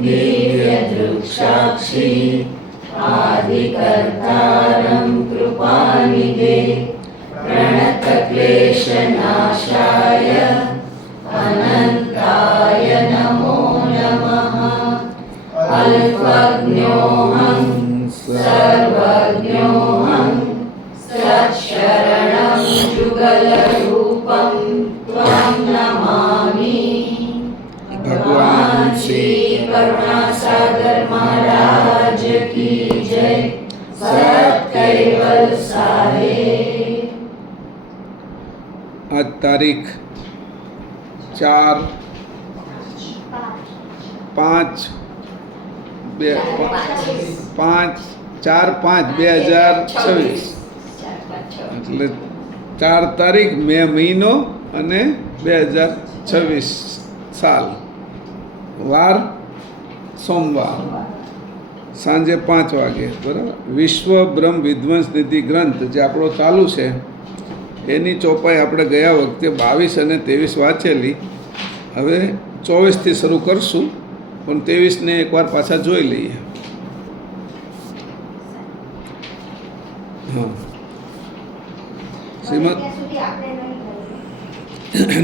दिव्यदृक्साक्षी आदिकर्तारं कृपानिधे प्रणतक्लेशनाशाय अनन्ताय नमो नमः। अल्पज्ञोऽहं सर्वज्ञोऽहं सत्शरणं जुगलरूपं त्वं नमामि। भगवान श्री करुणासागर महाराज की जय। सत्कैवल साहेब। आज तारीख 4/5/2026 એટલે 4 તારીખ મે મહિનો અને 2026 સાલ, વાર સોમવાર, સાંજે 5 વાગે, બરાબર। વિશ્વ બ્રહ્મ વિધ્વંસ નિધિ ગ્રંથ જે આપણો ચાલુ છે એની ચોપાઈ આપણે ગયા વખતે 22 અને 23 વાંચેલી, હવે 24થી શરૂ કરશું, પણ 23ને એકવાર પાછા જોઈ લઈએ। હા, શ્રીમદ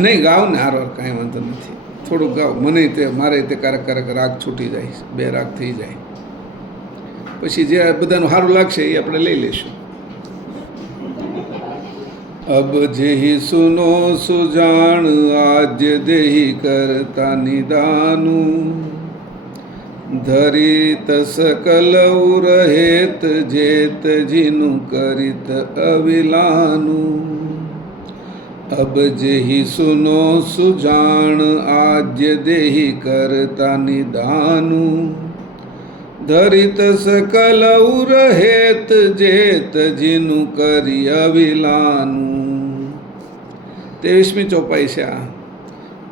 નહીં ગાવ ને હારો, કાંઈ વાંધો નથી, થોડુંક ગાવ, મને તે મારે તે ક્યારેક રાગ છૂટી જાય, 2 રાગ થઈ જાય, પછી જે બધાનું સારું લાગશે એ આપણે લઈ લઈશું। अब जेहि सुनो सुजान आज देहि करता निदानु धरित सकल उरहेत जेत जिनु करित अविलानु। अब जेहि सुनो सुजान आज देहि करता निदानु धरित सकल उरहेत जेत जिनु करी अविलानु। 23મી ચોપાઈ છે આ।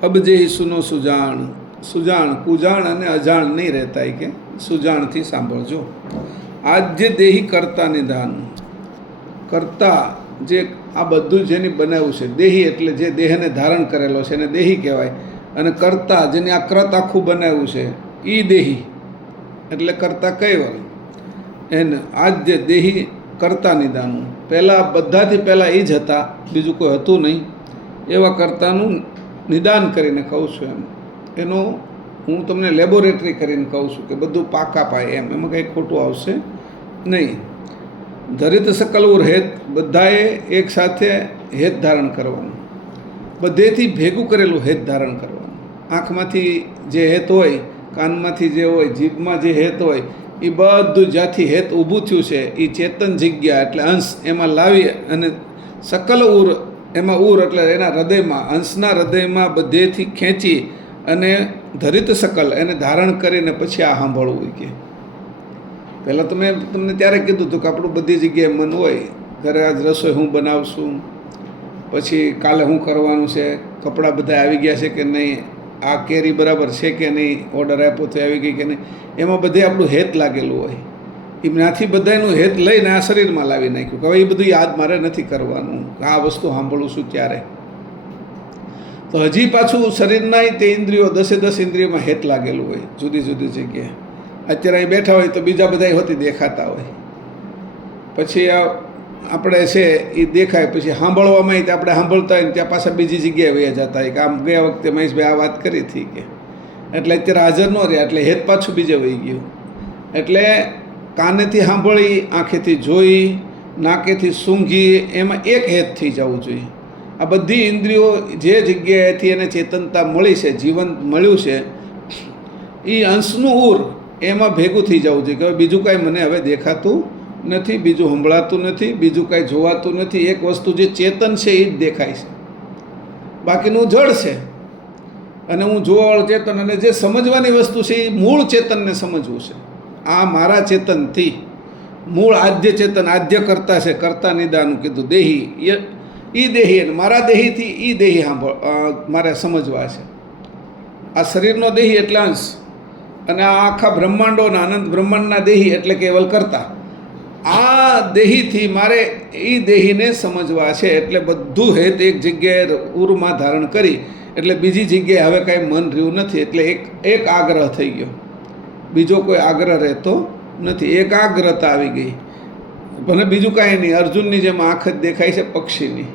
અબ જે સુનો સુજાણ, સુજાણ કુજાણ અને અજાણ નહીં રહેતા, કે સુજાણથી સાંભળજો। આજ જે દેહી કરતા નિદાન, કરતા જે આ બધું જેની બનાવ્યું છે, દેહી એટલે જે દેહને ધારણ કરેલો છે એને દેહી કહેવાય, અને કરતા જેને આ કૃત આખું બનાવ્યું છે એ દેહી એટલે કરતા કૈવલ એને આજ જે દેહી કરતા નિદાનું, પહેલાં બધાથી પહેલાં એ જ હતા, બીજું કોઈ હતું નહીં, એવા કર્તાનું નિદાન કરીને કહું છું। એનો હું તમને લેબોરેટરી કરીને કહું છું કે બધું પાકા પાય એમાં કંઈ ખોટું આવશે નહીં। ધરિત સકલ હેત, બધાએ એક સાથે હેત ધારણ કરવાનું, બધેથી ભેગું કરેલું હેત ધારણ કરવાનું। આંખમાંથી જે હેત હોય, કાનમાંથી જે હોય, જીભમાં જે હેત હોય, એ બધું જ્યાંથી હેત ઊભું થયું છે એ ચેતન જગ્યા એટલે અંશ એમાં લાવી, અને સકલ ઉર એમાં ઉર એટલે એના હૃદયમાં, અંશના હૃદયમાં બધેથી ખેંચી અને ધરિત સકલ એને ધારણ કરીને પછી આ સાંભળવું। કે પહેલાં તમને ત્યારે કીધું હતું કે આપણું બધી જગ્યાએ મન હોય, ઘરે આજ રસોઈ હું બનાવશું, પછી કાલે શું કરવાનું છે, કપડાં બધા આવી ગયા છે કે નહીં, આ કેરી બરાબર છે કે નહીં, ઓર્ડર આપ્યો તો આવી ગઈ કે નહીં, એમાં બધે આપણું હેત લાગેલું હોય। એમનાથી બધાનું હેત લઈને આ શરીરમાં લાવી નાખ્યું કે હવે એ બધું યાદ મારે નથી કરવાનું, આ વસ્તુ સાંભળું છું ત્યારે। તો હજી પાછું શરીરના તે ઇન્દ્રિયો 10 ઇન્દ્રિયોમાં હેત લાગેલું હોય જુદી જુદી જગ્યાએ। અત્યારે અહીં બેઠા હોય તો બીજા બધા હોતી દેખાતા હોય, પછી આપણે છે એ દેખાય, પછી સાંભળવામાં આપણે સાંભળતા હોય ને ત્યાં પાછા બીજી જગ્યાએ વયા જતા હોય કે આમ ગયા વખતે મહેશભાઈ આ વાત કરી હતી કે, એટલે અત્યારે હાજર ન રહ્યા એટલે હેત પાછું બીજે વહી ગયું। એટલે કાનેથી સાંભળી, આંખેથી જોઈ, નાકેથી સૂંઘી, એમાં એક હેત થઈ જવું જોઈએ। આ બધી ઇન્દ્રિયો જે જગ્યાએથી એને ચેતનતા મળી છે, જીવન મળ્યું છે, એ અંશનું ઉર એમાં ભેગું થઈ જવું જોઈએ કે હવે બીજું કાંઈ મને હવે દેખાતું નથી, બીજું સંભળાતું નથી, બીજું કાંઈ જોવાતું નથી, એક વસ્તુ જે ચેતન છે એ જ દેખાય છે, બાકીનું જળ છે। અને હું જોવાવાળું ચેતન, અને જે સમજવાની વસ્તુ છે એ મૂળ ચેતનને સમજવું છે। આ મારા ચેતનથી મૂળ આદ્ય ચેતન, આદ્ય કરતા છે, કરતા નિદાનું કીધું, દેહી એ દેહી, અને મારા દેહીથી એ દેહી મારે સમજવા છે। આ શરીરનો દેહી એટલે અંશ, અને આ આખા બ્રહ્માંડોના અનંત બ્રહ્માંડના દેહી એટલે કેવલ કરતા। આ દેહીથી મારે એ દેહીને સમજવા છે, એટલે બધું હેત એક જગ્યાએ ઉરમાં ધારણ કરી એટલે બીજી જગ્યાએ હવે કાંઈ મન રહ્યું નથી, એટલે એક આગ્રહ થઈ ગયો, બીજો કોઈ આગ્રહ રહેતો નથી, એકાગ્રતા આવી ગઈ. મને બીજું કાંઈ નહીં, અર્જુનની જેમ આંખ જ દેખાય છે પક્ષીની,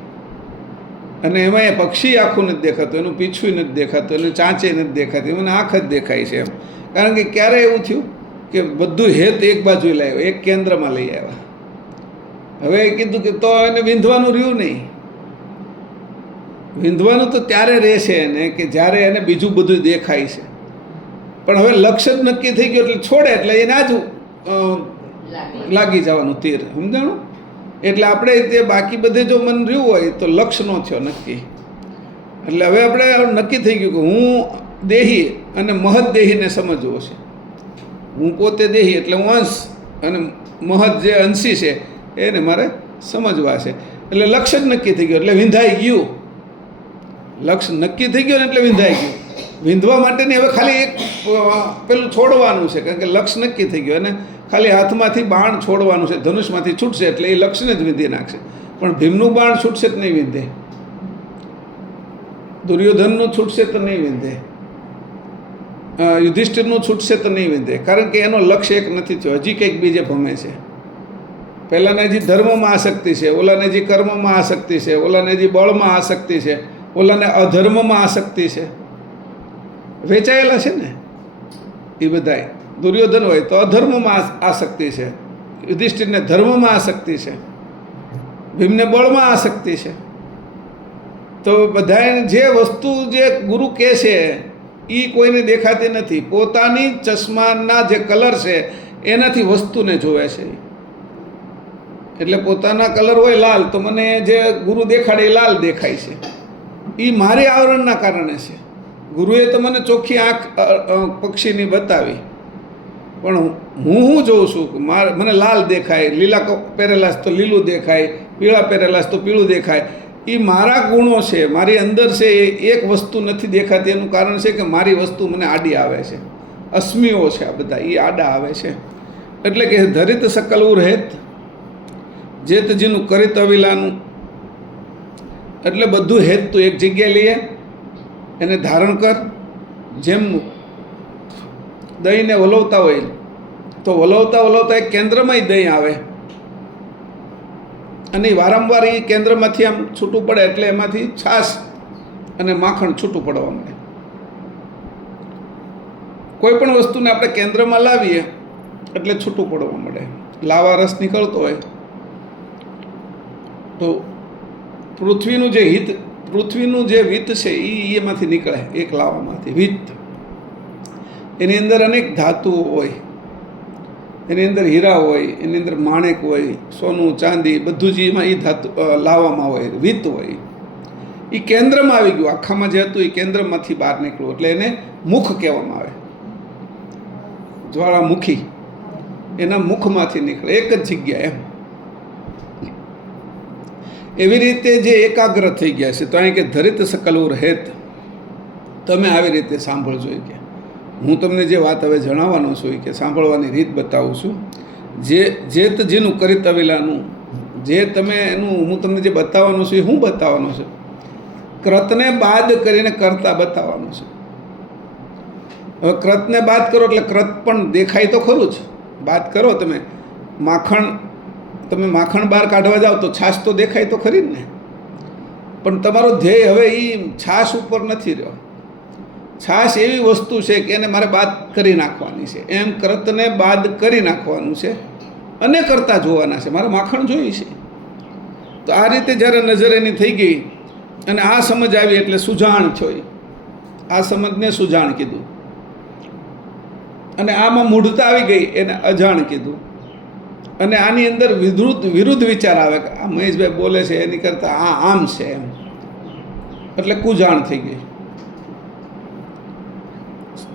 અને એમાં એ પક્ષી આખું નથી દેખાતું, એનું પીછું નથી દેખાતું, એનું ચાંચે નથી દેખાતી, મને આંખ જ દેખાય છે એમ. કારણ કે ક્યારે એવું થયું કે બધું હેત એક બાજુ લાવ્યો, એક કેન્દ્રમાં લઈ આવ્યા. હવે એ કીધું કે તો એને વિંધવાનું રહ્યું નહીં. વિંધવાનું તો ત્યારે રહેશે એને કે જ્યારે એને બીજું બધું દેખાય છે, પણ હવે લક્ષ્ય જ નક્કી થઈ ગયું એટલે છોડે એટલે એને આજ લાગી જવાનું તીર, સમજાણું? એટલે આપણે તે બાકી બધે જો મન રહ્યું હોય તો લક્ષ્ય ન થયો નક્કી. એટલે હવે આપણે નક્કી થઈ ગયું કે હું દેહી અને મહદ્દેહીને સમજવો છે. હું પોતે દેહી એટલે હું અંશ, અને મહદ જે અંશી છે એને મારે સમજવા છે. એટલે લક્ષ્ય જ નક્કી થઈ ગયું એટલે વિંધાઈ ગયું. લક્ષ્ય નક્કી થઈ ગયું ને એટલે વિંધાઈ ગયું. વિંધવા માટેની હવે ખાલી એક પેલું છોડવાનું છે, કારણ કે લક્ષ્ય નક્કી થઈ ગયું, અને ખાલી હાથમાંથી બાણ છોડવાનું છે, ધનુષમાંથી છૂટશે એટલે એ લક્ષ્યને જ વિંધી નાખશે. પણ ભીમનું બાણ છૂટશે તો નહીં વિંધે, દુર્યોધનનું છૂટશે તો નહીં વિંધે, યુધિષ્ઠિરનું છૂટશે તો નહીં વિંધે, કારણ કે એનો લક્ષ્ય એક નથી થયો, હજી કંઈક બીજે ભમે છે. પહેલાંને હજી ધર્મમાં આસક્તિ છે, ઓલાને હજી કર્મમાં આસક્તિ છે, ઓલાને હજી બળમાં આસક્તિ છે, ઓલાને અધર્મમાં આસક્તિ છે. વેચાયેલા છે ને એ બધાય. દુર્યોધન હોય તો અધર્મમાં આસક્તિ છે, યુધિષ્ઠિરને ધર્મમાં આસક્તિ છે, ભીમને બળમાં આસક્તિ છે. તો બધાને જે વસ્તુ જે ગુરુ કહે છે એ કોઈને દેખાતી નથી. પોતાની ચશ્માના જે કલર છે એનાથી વસ્તુને જોવે છે. એટલે પોતાના કલર હોય લાલ તો મને જે ગુરુ દેખાડે એ લાલ દેખાય છે. એ મારે આવરણના કારણે છે. ગુરુએ તો મને ચોખ્ખી આંખ પક્ષીની બતાવી, પણ હું જોઉં છું કે મને લાલ દેખાય, લીલા પહેરેલા તો લીલું દેખાય, પીળા પહેરેલા તો પીળું દેખાય. એ મારા ગુણો છે, મારી અંદર છે. એ એક વસ્તુ નથી દેખાતી એનું કારણ છે કે મારી વસ્તુ મને આડી આવે છે. અસ્મિઓ છે આ બધા, એ આડા આવે છે. એટલે કે ધરિત સકલ ઉરહેત જેત જીનું કરિત અવિલાનું. એટલે બધું હેત તું એક જગ્યાએ લઈએ, એને ધારણ કર. જેમ દહીંને વલોવતા હોય તો વલોવતા એક કેન્દ્રમાં દહીં આવે, અને વારંવાર એ કેન્દ્રમાંથી આમ છૂટું પડે એટલે એમાંથી છાશ અને માખણ છૂટું પડવા માંડે. કોઈ પણ વસ્તુને આપણે કેન્દ્રમાં લાવીએ એટલે છૂટું પડવા માંડે. લાવા રસ નીકળતો હોય તો પૃથ્વીનું જે વિત્ત છે એ એમાંથી નીકળે, એક લાવામાંથી વિત્ત. એની અંદર અનેક ધાતુઓ હોય, એની અંદર હીરા હોય, એની અંદર માણેક હોય, સોનું ચાંદી બધું જ એમાં એ ધાતુ લાવામાં હોય, વિત્ત હોય. એ કેન્દ્રમાં આવી ગયું, આખામાં જે હતું એ કેન્દ્રમાંથી બહાર નીકળ્યું એટલે એને મુખ કહેવામાં આવે. જ્વાળામુખી એના મુખમાંથી નીકળે એક જ જગ્યા એમ. એવી રીતે જે એકાગ્ર થઈ ગયા છે તો અહીં કે ધરિત સકલ હેત, તમે આવી રીતે સાંભળજો. કે હું તમને જે વાત હવે જણાવવાનો છું કે સાંભળવાની રીત બતાવું છું. જેત જેનું કરિત અવિલાનું, જે તમે એનું હું તમને જે બતાવવાનું છું એ હું બતાવવાનું છું. કૃતને બાદ કરીને કરતા બતાવવાનું છે. હવે કૃતને બાદ કરો એટલે કૃત પણ દેખાય તો ખરું જ. બાદ કરો તમે માખણ બહાર કાઢવા જાઓ તો છાશ તો દેખાય તો ખરી જ ને. પણ તમારો ધ્યેય હવે એ છાશ ઉપર નથી રહ્યો. છાશ એવી વસ્તુ છે કે એને મારે બાદ કરી નાખવાની છે. એમ કૃતને બાદ કરી નાખવાનું છે અને કરતા જોવાના છે. મારે માખણ જોઈ છે. તો આ રીતે જ્યારે નજર એની થઈ ગઈ અને આ સમજ આવી એટલે સુજાણ થઈ. આ સમજને સુજાણ કીધું. અને આમાં મૂઢતા આવી ગઈ એને અજાણ કીધું. અને આની અંદર વિરુદ્ધ વિચાર આવે કે આ મહેશભાઈ બોલે છે એની કરતાં આ આમ છે એમ, એટલે કુજાણ થઈ ગઈ.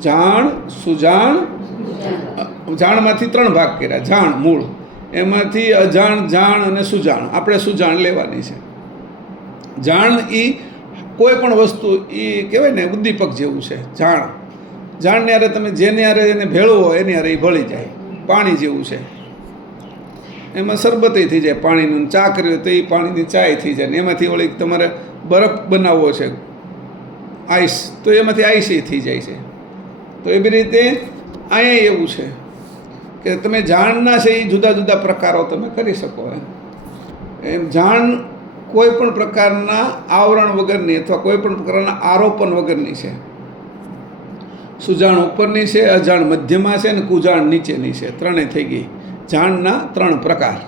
જાણ સુજાણ, જાણમાંથી 3 ભાગ કર્યા. જાણ મૂળ, એમાંથી અજાણ, જાણ અને સુજાણ. આપણે સુજાણ લેવાની છે. જાણ એ કોઈ પણ વસ્તુ એ કહેવાય ને ઉદ્દીપક જેવું છે. જાણને હારે તમે જેને હારે એને ભેળવો હોય એની હારે એ ભળી જાય. પાણી જેવું છે. એમાં શરબત થઈ જાય પાણીનું. ચા કર્યો તો એ પાણીની ચાય થઈ જાય. ને એમાંથી વળી તમારે બરફ બનાવવો છે, આઈસ, તો એમાંથી આઈસી થઈ જાય છે. તો એવી રીતે અહીંયા એવું છે કે તમે જાણના છે એ જુદા જુદા પ્રકારો તમે કરી શકો. એમ જાણ કોઈ પણ પ્રકારના આવરણ વગરની અથવા કોઈ પણ પ્રકારના આરોપણ વગરની છે. સુજાણ ઉપરની છે, અજાણ મધ્યમાં છે અને કુજાણ નીચેની છે. ત્રણેય થઈ ગઈ જાણના 3 પ્રકાર.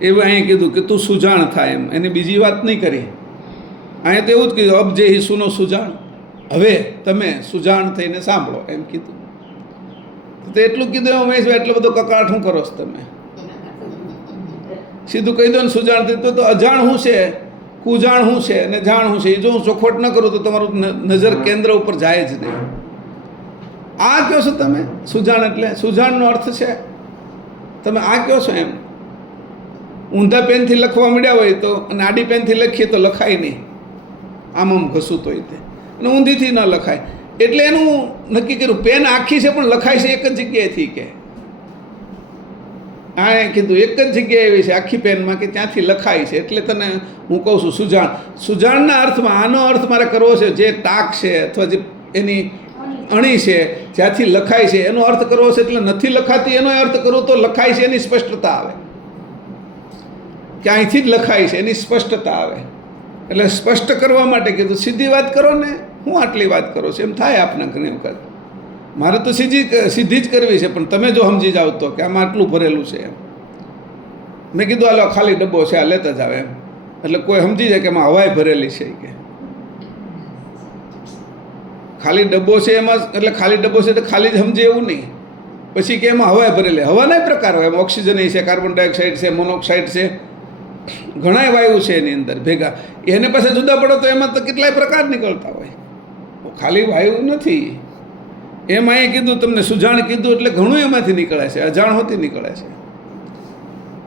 એવું અહીંયા કીધું કે તું સુજાણ થાય, એમ એની બીજી વાત નહીં કરી. અહીંયા તો એવું જ કીધું અબ જે હી સુનો સુજાણ, હવે તમે સુજાણ થઈને સાંભળો એમ કીધું. તો એટલું કીધું એમ મહેશભાઈ એટલો બધો કકળાટ શું કરો છો તમે? સીધું કહી દો ને સુજાણ થઈ તો અજાણ શું છે, કુજાણ શું છે અને જાણ શું છે એ જો હું ચોખવટ ન કરું તો તમારું નજર કેન્દ્ર ઉપર જાય જ નહીં. આ કહો છો તમે સુજાણ, એટલે સુજાણનો અર્થ છે તમે આ કહો છો એમ. ઊંધા પેનથી લખવા માંડ્યા હોય તો અને આડી પેનથી લખીએ તો લખાય નહીં, આમ ઘસું તો તે, અને ઊંધીથી ન લખાય. એટલે એનું નક્કી કર્યું પેન આખી છે પણ લખાય છે એક જ જગ્યાએથી. કે આ કીધું એક જ જગ્યાએ એવી છે આખી પેનમાં કે ત્યાંથી લખાય છે. એટલે તને હું કહું છું સુજાણ. સુજાણના અર્થમાં આનો અર્થ મારે કરવો છે જે ટાક છે અથવા જે એની અણી છે જ્યાંથી લખાય છે એનો અર્થ કરવો છે. એટલે નથી લખાતી એનો અર્થ કરું તો લખાય છે એની સ્પષ્ટતા આવે, કે અહીંથી જ લખાય છે એની સ્પષ્ટતા આવે. એટલે સ્પષ્ટ કરવા માટે કીધું સીધી વાત કરો ને, હું આટલી વાત કરો છો એમ થાય આપને ઘણી વખત. મારે તો સીધી જ કરવી છે પણ તમે જો સમજી જાઓ તો કે આમાં આટલું ભરેલું છે એમ. મેં કીધું હાલો ખાલી ડબ્બો છે આ લેતા જ આવે એમ. એટલે કોઈ સમજી જાય કે એમાં હવાઈ ભરેલી છે કે ખાલી ડબ્બો છે એમાં, એટલે ખાલી ડબ્બો છે તો ખાલી જ સમજે એવું નહીં. પછી કે એમાં હવાઈ ભરેલી, હવાના પ્રકાર હોય એમ. ઓક્સિજન છે, કાર્બન ડાયોક્સાઇડ છે, મોનોક્સાઇડ છે, ઘણા વાયુ છે એની અંદર ભેગા. એને પાસે જુદા પડો તો એમાં તો કેટલાય પ્રકાર નીકળતા હોય, ખાલી વાયુ નથી. એમાં એ કીધું તમને સુજાણ કીધું એટલે ઘણું એમાંથી નીકળે છે, અજાણ હોતી નીકળે છે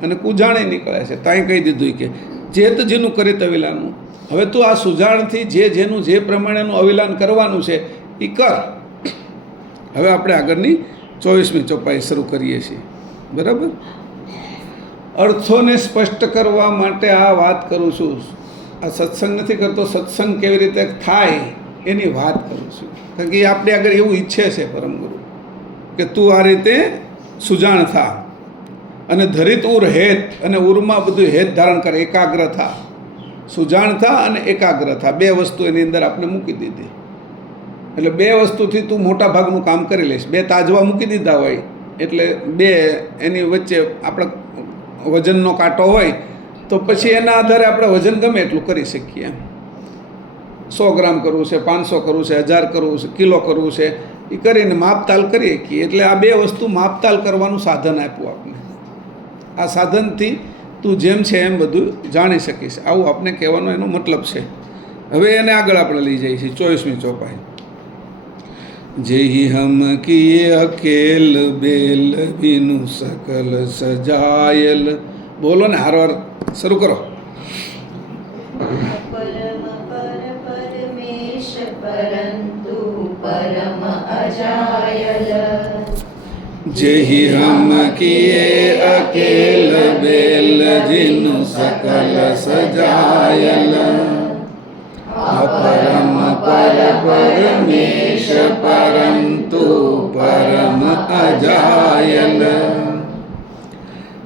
અને કુજાણે નીકળે છે. ત્યાં કહી દીધું કે જેત જેનું કરે અવિલાનું. હવે તું આ સુજાણથી જેનું જે પ્રમાણેનું અવિલાન કરવાનું છે એ કર. હવે આપણે આગળની 24મી ચોપાઈ શરૂ કરીએ છીએ. બરાબર, અર્થોને સ્પષ્ટ કરવા માટે આ વાત કરું છું. આ સત્સંગ નથી કરતો, સત્સંગ કેવી રીતે થાય એની વાત કરું છું. કારણ કે આપણે આગળ એવું ઈચ્છે છે પરમગુરુ કે તું આ રીતે સુજાણ થા અને ધરિત ઉર હેત, અને ઉરમાં બધું હેત ધારણ કરે, એકાગ્ર થા. સુજાણ થા અને એકાગ્ર થા, 2 વસ્તુ એની અંદર આપણે મૂકી દીધી. એટલે 2 વસ્તુથી તું મોટા ભાગનું કામ કરી લઈશ. 2 તાજવા મૂકી દીધા હોય એટલે 2 એની વચ્ચે આપણે વજનનો કાંટો હોય તો પછી એના આધારે આપણે વજન ગમે એટલું કરી શકીએ. 100 ગ્રામ કરવું છે, 500 કરવું છે, 1000 કરવું છે, કિલો કરવું છે, એ કરીને માપતાલ કરી શકીએ. એટલે આ 2 વસ્તુ માપતાલ કરવાનું સાધન આપ્યું આપણે. આ સાધનથી તું જેમ છે એમ બધું જાણી શકીશ, આવું આપણે કહેવાનો એનો મતલબ છે. હવે એને આગળ આપણે લઈ જઈએ છીએ 24મી ચોપાઈ. જેહી હમ કિએ અકેલ બેલ બીનું સકલ સજાયલ. બોલો ને હારવાર શરૂ કરો. પરંતુ પરમ અજાયલ. જેહી હમ કિએ અકેલ બેલ જીનું સકલ સજાયલ. અપરમ પર પરમેશ પરંતુ પરમ અજાયલ.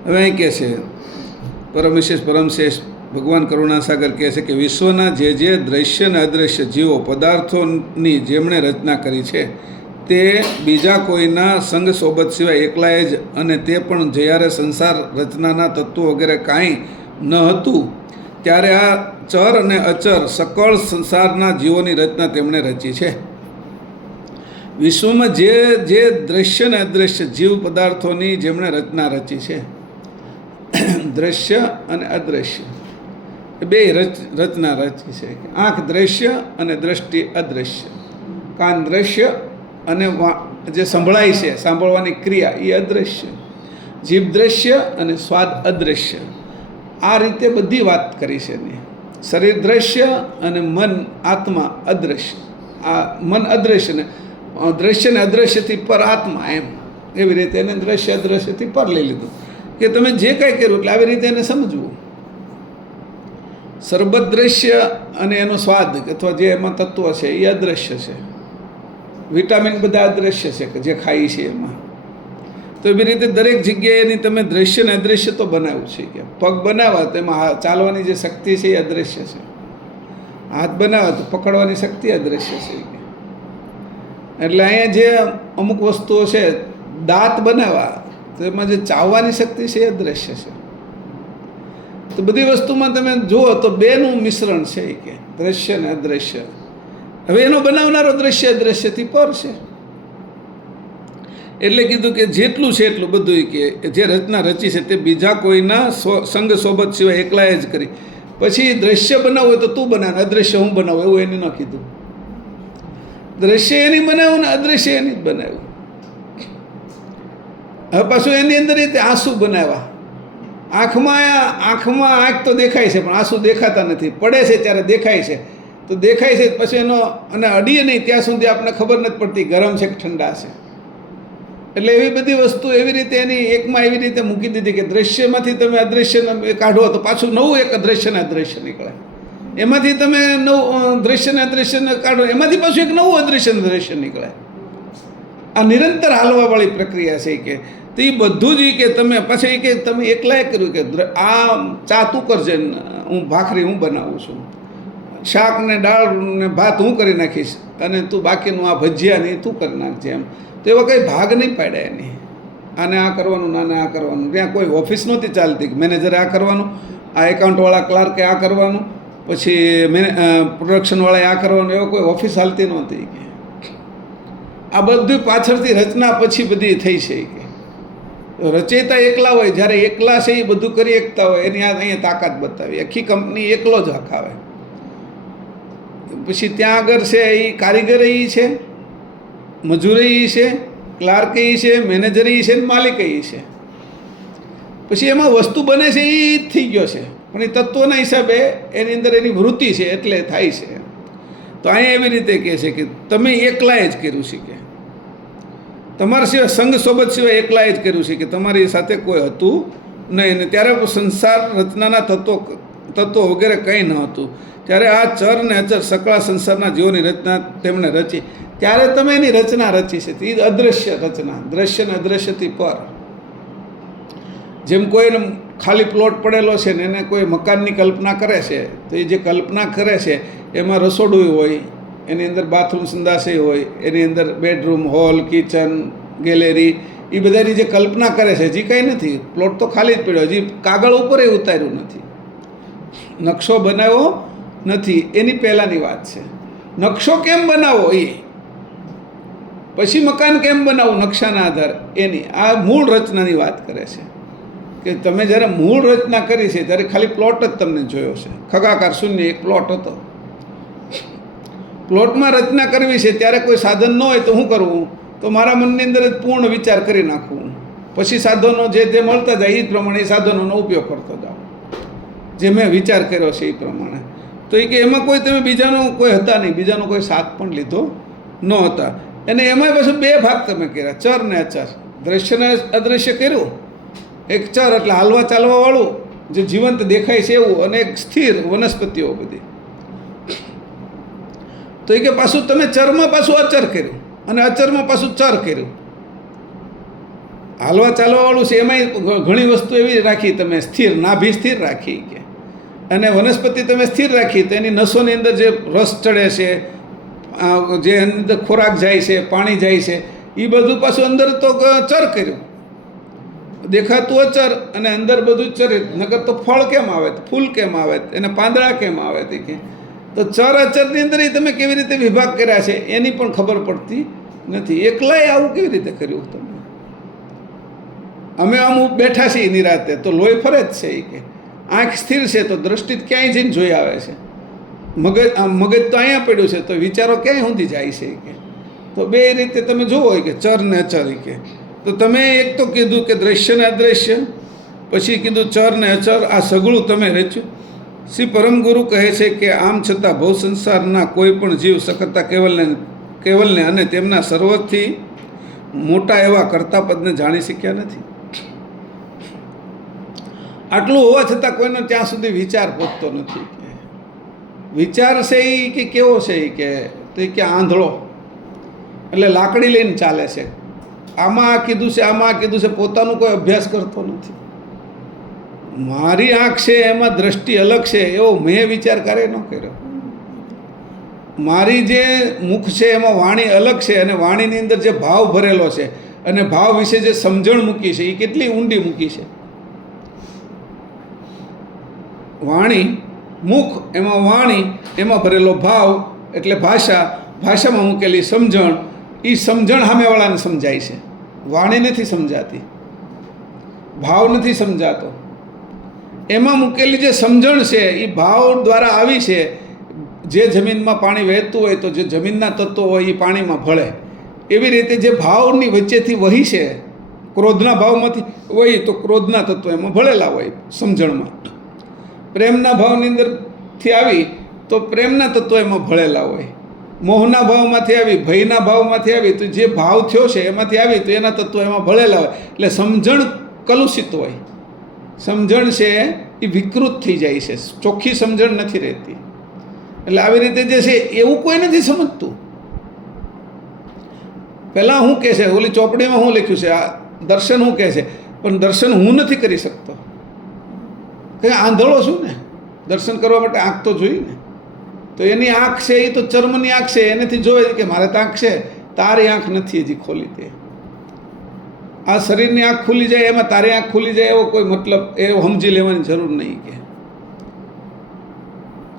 હવે અહીં કહે છે પરમવિશેષ પરમશ્રેષ્ઠ ભગવાન કરુણાસાગર કહે છે કે વિશ્વના જે દ્રશ્ય અને અદૃશ્ય જીવો પદાર્થોની જેમણે રચના કરી છે તે બીજા કોઈના સંગ સોબત સિવાય એકલાએ જ, અને તે પણ જ્યારે સંસાર રચનાના તત્વો વગેરે કાંઈ ન હતું ત્યારે આ ચર અને અચર સકળ સંસારના જીવોની રચના તેમણે રચી છે. વિશ્વમાં જે દ્રશ્ય અને અદૃશ્ય જીવ પદાર્થોની જેમણે રચના રચી છે, દ્રશ્ય અને અદૃશ્ય બે રચના રચી છે. આંખ દ્રશ્ય અને દ્રષ્ટિ અદૃશ્ય, કાન દ્રશ્ય અને જે સંભળાય છે સાંભળવાની ક્રિયા એ અદૃશ્ય, જીભ દ્રશ્ય અને સ્વાદ અદૃશ્ય. આ રીતે બધી વાત કરી છે ને. શરીર દ્રશ્ય અને મન આત્મા અદૃશ્ય. આ મન અદૃશ્ય ને દ્રશ્ય ને અદૃશ્યથી પર આત્મા, એમ એવી રીતે એને દ્રશ્ય અદૃશ્યથી પર લઈ લીધું કે તમે જે કાંઈ કર્યું એટલે આવી રીતે એને સમજવું. સરબત દ્રશ્ય અને એનો સ્વાદ અથવા જે એમાં તત્વ છે એ અદૃશ્ય છે. વિટામિન બધા અદૃશ્ય છે કે જે ખાઈ છે એમાં. તો એવી રીતે દરેક જગ્યાએ એની તમે દ્રશ્ય ને અદૃશ્ય તો બનાવ્યું છે કે પગ બનાવવા તેમાં ચાલવાની જે શક્તિ છે એ અદૃશ્ય છે. હાથ બનાવવા તો પકડવાની શક્તિ અદૃશ્ય છે. એટલે અહીંયા જે અમુક વસ્તુઓ છે, દાંત બનાવવા તો એમાં જે ચાવવાની શક્તિ છે એ અદૃશ્ય છે. તો બધી વસ્તુમાં તમે જુઓ તો બેનું મિશ્રણ છે કે દ્રશ્ય ને અદૃશ્ય. હવે એનો બનાવનારો દ્રશ્ય અદૃશ્યથી પર છે. એટલે કીધું કે જેટલું છે એટલું બધું કે જે રચના રચી છે તે બીજા કોઈના સંગ સોબત સિવાય એકલાએ જ કરી. પછી દ્રશ્ય બનાવવું હોય તો તું બનાવ, અદૃશ્ય હું બનાવું એવું એને ન કીધું. દ્રશ્ય એની બનાવ્યું ને અદૃશ્ય એની જ બનાવ્યું. હવે પાછું એની અંદર રીતે આંસુ બનાવ્યા. આંખમાં આંખ તો દેખાય છે પણ આંસુ દેખાતા નથી. પડે છે ત્યારે દેખાય છે તો દેખાય છે પછી એનો અને અડીએ નહીં ત્યાં સુધી આપણને ખબર નથી પડતી ગરમ છે કે ઠંડા છે. એટલે એવી બધી વસ્તુ એવી રીતે એની એકમાં એવી રીતે મૂકી દીધી કે દ્રશ્યમાંથી તમે અદૃશ્યને કાઢો તો પાછું નવું એક અદૃશ્યને અદૃશ્ય નીકળે. એમાંથી તમે નવું દ્રશ્યને અદૃશ્યને કાઢો એમાંથી પાછું એક નવું અદૃશ્ય દ્રશ્ય નીકળે. આ નિરંતર હાલવાવાળી પ્રક્રિયા છે કે તો એ બધું જ કે તમે પછી કે તમે એકલાએ કર્યું કે આ ચા તું કરજે, હું ભાખરી હું બનાવું છું, શાક ને દાળ ને ભાત હું કરી નાખીશ અને તું બાકીનું આ ભજીયા ને તું કરી નાખજે. એમ તો એવા કંઈ ભાગ નહીં પાડ્યા એની. આને આ કરવાનું, નાને આ કરવાનું. ત્યાં કોઈ ઓફિસ નહોતી ચાલતી કે મેનેજરે આ કરવાનું, આ એકાઉન્ટવાળા ક્લાર્કે આ કરવાનું, પછી પ્રોડક્શનવાળાએ આ કરવાનું. એવો કોઈ ઓફિસ હાલતી નહોતી કે આ બધું પાછળથી રચના પછી બધી થઈ છે કે રચયિતા એકલા હોય, જ્યારે એકલા છે એ બધું કરી શકતા હોય એની આ અહીંયા તાકાત બતાવી. આખી કંપની એકલો જ હકાવે. પછી ત્યાં આગળ છે એ કારીગર એ છે, મજૂર એ છે, ક્લાર્ક એ છે, મેનેજર એ છે, માલિક એ છે. પછી એમાં વસ્તુ બને છે એ જ થઈ ગયો છે પણ એ તત્વોના હિસાબે એની અંદર એની વૃત્તિ છે એટલે થાય છે. તો અહીંયા એવી રીતે કહે છે કે તમે એકલાએ જ કર્યું છે કે તમારા સિવાય સંઘ સોબત સિવાય એકલાએ જ કર્યું છે કે તમારી સાથે કોઈ હતું નહીં. ને ત્યારે સંસાર રચનાના તત્વો વગેરે કંઈ ન હતું. ત્યારે આ ચર ને અચર સકળા સંસારના જીવોની રચના તેમણે રચી. ત્યારે તમે એની રચના રચી છે. એ અદૃશ્ય રચના, દ્રશ્ય ને અદૃશ્યથી પર. જેમ કોઈને ખાલી પ્લોટ પડેલો છે ને એને કોઈ મકાનની કલ્પના કરે છે તો એ જે કલ્પના કરે છે એમાં રસોડું હોય, એની અંદર બાથરૂમ સંદાસે હોય, એની અંદર બેડરૂમ, હોલ, કિચન, ગેલેરી, એ બધાની જે કલ્પના કરે છે હજી કંઈ નથી. પ્લોટ તો ખાલી જ પડ્યો, હજી કાગળ ઉપર એ ઉતાર્યું નથી, નકશો બનાવ્યો નથી. એની પહેલાંની વાત છે. નકશો કેમ બનાવો એ પછી મકાન કેમ બનાવવું નકશાના આધાર એની આ મૂળ રચનાની વાત કરે છે કે તમે જ્યારે મૂળ રચના કરી છે ત્યારે ખાલી પ્લોટ જ તમને જોયો છે. ખગાકાર શૂન્ય એક પ્લોટ હતો. પ્લોટમાં રચના કરવી છે ત્યારે કોઈ સાધન ન હોય તો શું કરવું? તો મારા મનની અંદર જ પૂર્ણ વિચાર કરી નાખવું. પછી સાધનો જે મળતા જાય એ પ્રમાણે એ સાધનોનો ઉપયોગ કરતો જાઓ જે મેં વિચાર કર્યો છે એ પ્રમાણે. તો એ કે એમાં કોઈ તમે બીજાનો કોઈ હતા નહીં, બીજાનો કોઈ સાથ પણ લીધો ન હતા. અને એમાં પાછું બે ભાગ તમે કર્યા, ચર ને અચર. દ્રશ્યને અદૃશ્ય કર્યું. એક ચર એટલે હાલવા ચાલવાવાળું જે જીવંત દેખાય છે એવું, અને એક સ્થિર વનસ્પતિઓ બધી. તો એ કે પાછું તમે ચરમાં પાછું અચર કર્યું અને અચરમાં પાછું ચર કર્યું. હાલવા ચાલવાવાળું છે એમાંય ઘણી વસ્તુ એવી રાખી તમે સ્થિર, નાભી સ્થિર રાખી કે અને વનસ્પતિ તમે સ્થિર રાખી તો એની નસોની અંદર જે રસ ચડે છે, જે અંદર ખોરાક જાય છે, પાણી જાય છે, એ બધું પાછું અંદર તો ચર કર્યું. દેખાતું અચર અને અંદર બધું ચરિત. નકર તો ફળ કેમ આવે, ફૂલ કેમ આવે, એને પાંદડા કેમ આવે તે કે તો ચર અચરની અંદર તમે કેવી રીતે વિભાગ કર્યા છે એની પણ ખબર પડતી નથી. એકલાએ આવું કેવી રીતે કર્યું તમે? અમે અમુક બેઠા છીએ નિરાતે તો લોહી ફરે જ છે એ કે આંખ સ્થિર છે તો દ્રષ્ટિ ક્યાંય જઈને જોઈ આવે છે. મગજ તો અહીંયા પડ્યું છે તો વિચારો ક્યાંય સુધી જાય છે કે તો બે રીતે તમે જુઓ કે ચર ને અચર કે તો તમે એક તો કીધું કે દ્રશ્ય ને અદ્રશ્ય, પછી કીધું ચર ને અચર, આ સગળું તમે રચ્યું. શ્રી પરમગુરુ કહે છે કે આમ છતાં ભવ સંસારના કોઈ પણ જીવ સકર્તા કેવલને અને તેમના સર્વથી મોટા એવા કર્તાપદને જાણી શક્યા નથી. આટલું હોવા છતાં કોઈનો ત્યાં સુધી વિચાર પહોંચતો નથી. વિચાર છે એ કે કેવો છે એ કે આંધળો, એટલે લાકડી લઈને ચાલે છે, આમાં આ કીધું છે, આમાં આ કીધું છે, પોતાનું કોઈ અભ્યાસ કરતો નથી. મારી આંખ છે એમાં દ્રષ્ટિ અલગ છે એવો મેં વિચાર કરે ન કર્યો. મારી જે મુખ છે એમાં વાણી અલગ છે, અને વાણીની અંદર જે ભાવ ભરેલો છે અને ભાવ વિશે જે સમજણ મૂકી છે એ કેટલી ઊંડી મૂકી છે. વાણી, મુખ, એમાં વાણી, એમાં ભરેલો ભાવ એટલે ભાષા, ભાષામાં મૂકેલી સમજણ, એ સમજણ સામેવાળાને સમજાય છે. વાણી નથી સમજાતી, ભાવ નથી સમજાતો. એમાં મૂકેલી જે સમજણ છે એ ભાવ દ્વારા આવી છે. જે જમીનમાં પાણી વહેતું હોય તો જે જમીનના તત્વો હોય એ પાણીમાં ભળે, એવી રીતે જે ભાવની વચ્ચેથી વહી છે, ક્રોધના ભાવમાંથી વહી તો ક્રોધના તત્વો એમાં ભળેલા હોય સમજણમાં. પ્રેમના ભાવની અંદરથી આવી તો પ્રેમના તત્વો એમાં ભળેલા હોય. મોહના ભાવમાંથી આવી, ભયના ભાવમાંથી આવી તો જે ભાવ થયો છે એમાંથી આવી તો એના તત્વો એમાં ભળેલા હોય. એટલે સમજણ કલુષિત હોય, સમજણ છે એ વિકૃત થઈ જાય છે, ચોખ્ખી સમજણ નથી રહેતી. એટલે આવી રીતે જે છે એવું કોઈ નથી સમજતું. પહેલાં શું કહે છે, ઓલી ચોપડીમાં શું લખ્યું છે, આ દર્શન શું કહે છે, પણ દર્શન હું નથી કરી શકતો, કંઈ આંધળો છું ને. દર્શન કરવા માટે આંખ તો જોઈએ ને. તો એની આંખ છે એ તો ચર્મની આંખ છે, એનાથી જોવે કે મારે તો આંખ છે, તારી આંખ નથી હજી ખોલી. તે આ શરીરની આંખ ખુલી જાય એમાં તારી આંખ ખુલી જાય એવો કોઈ મતલબ એવો સમજી લેવાની જરૂર નહીં. કે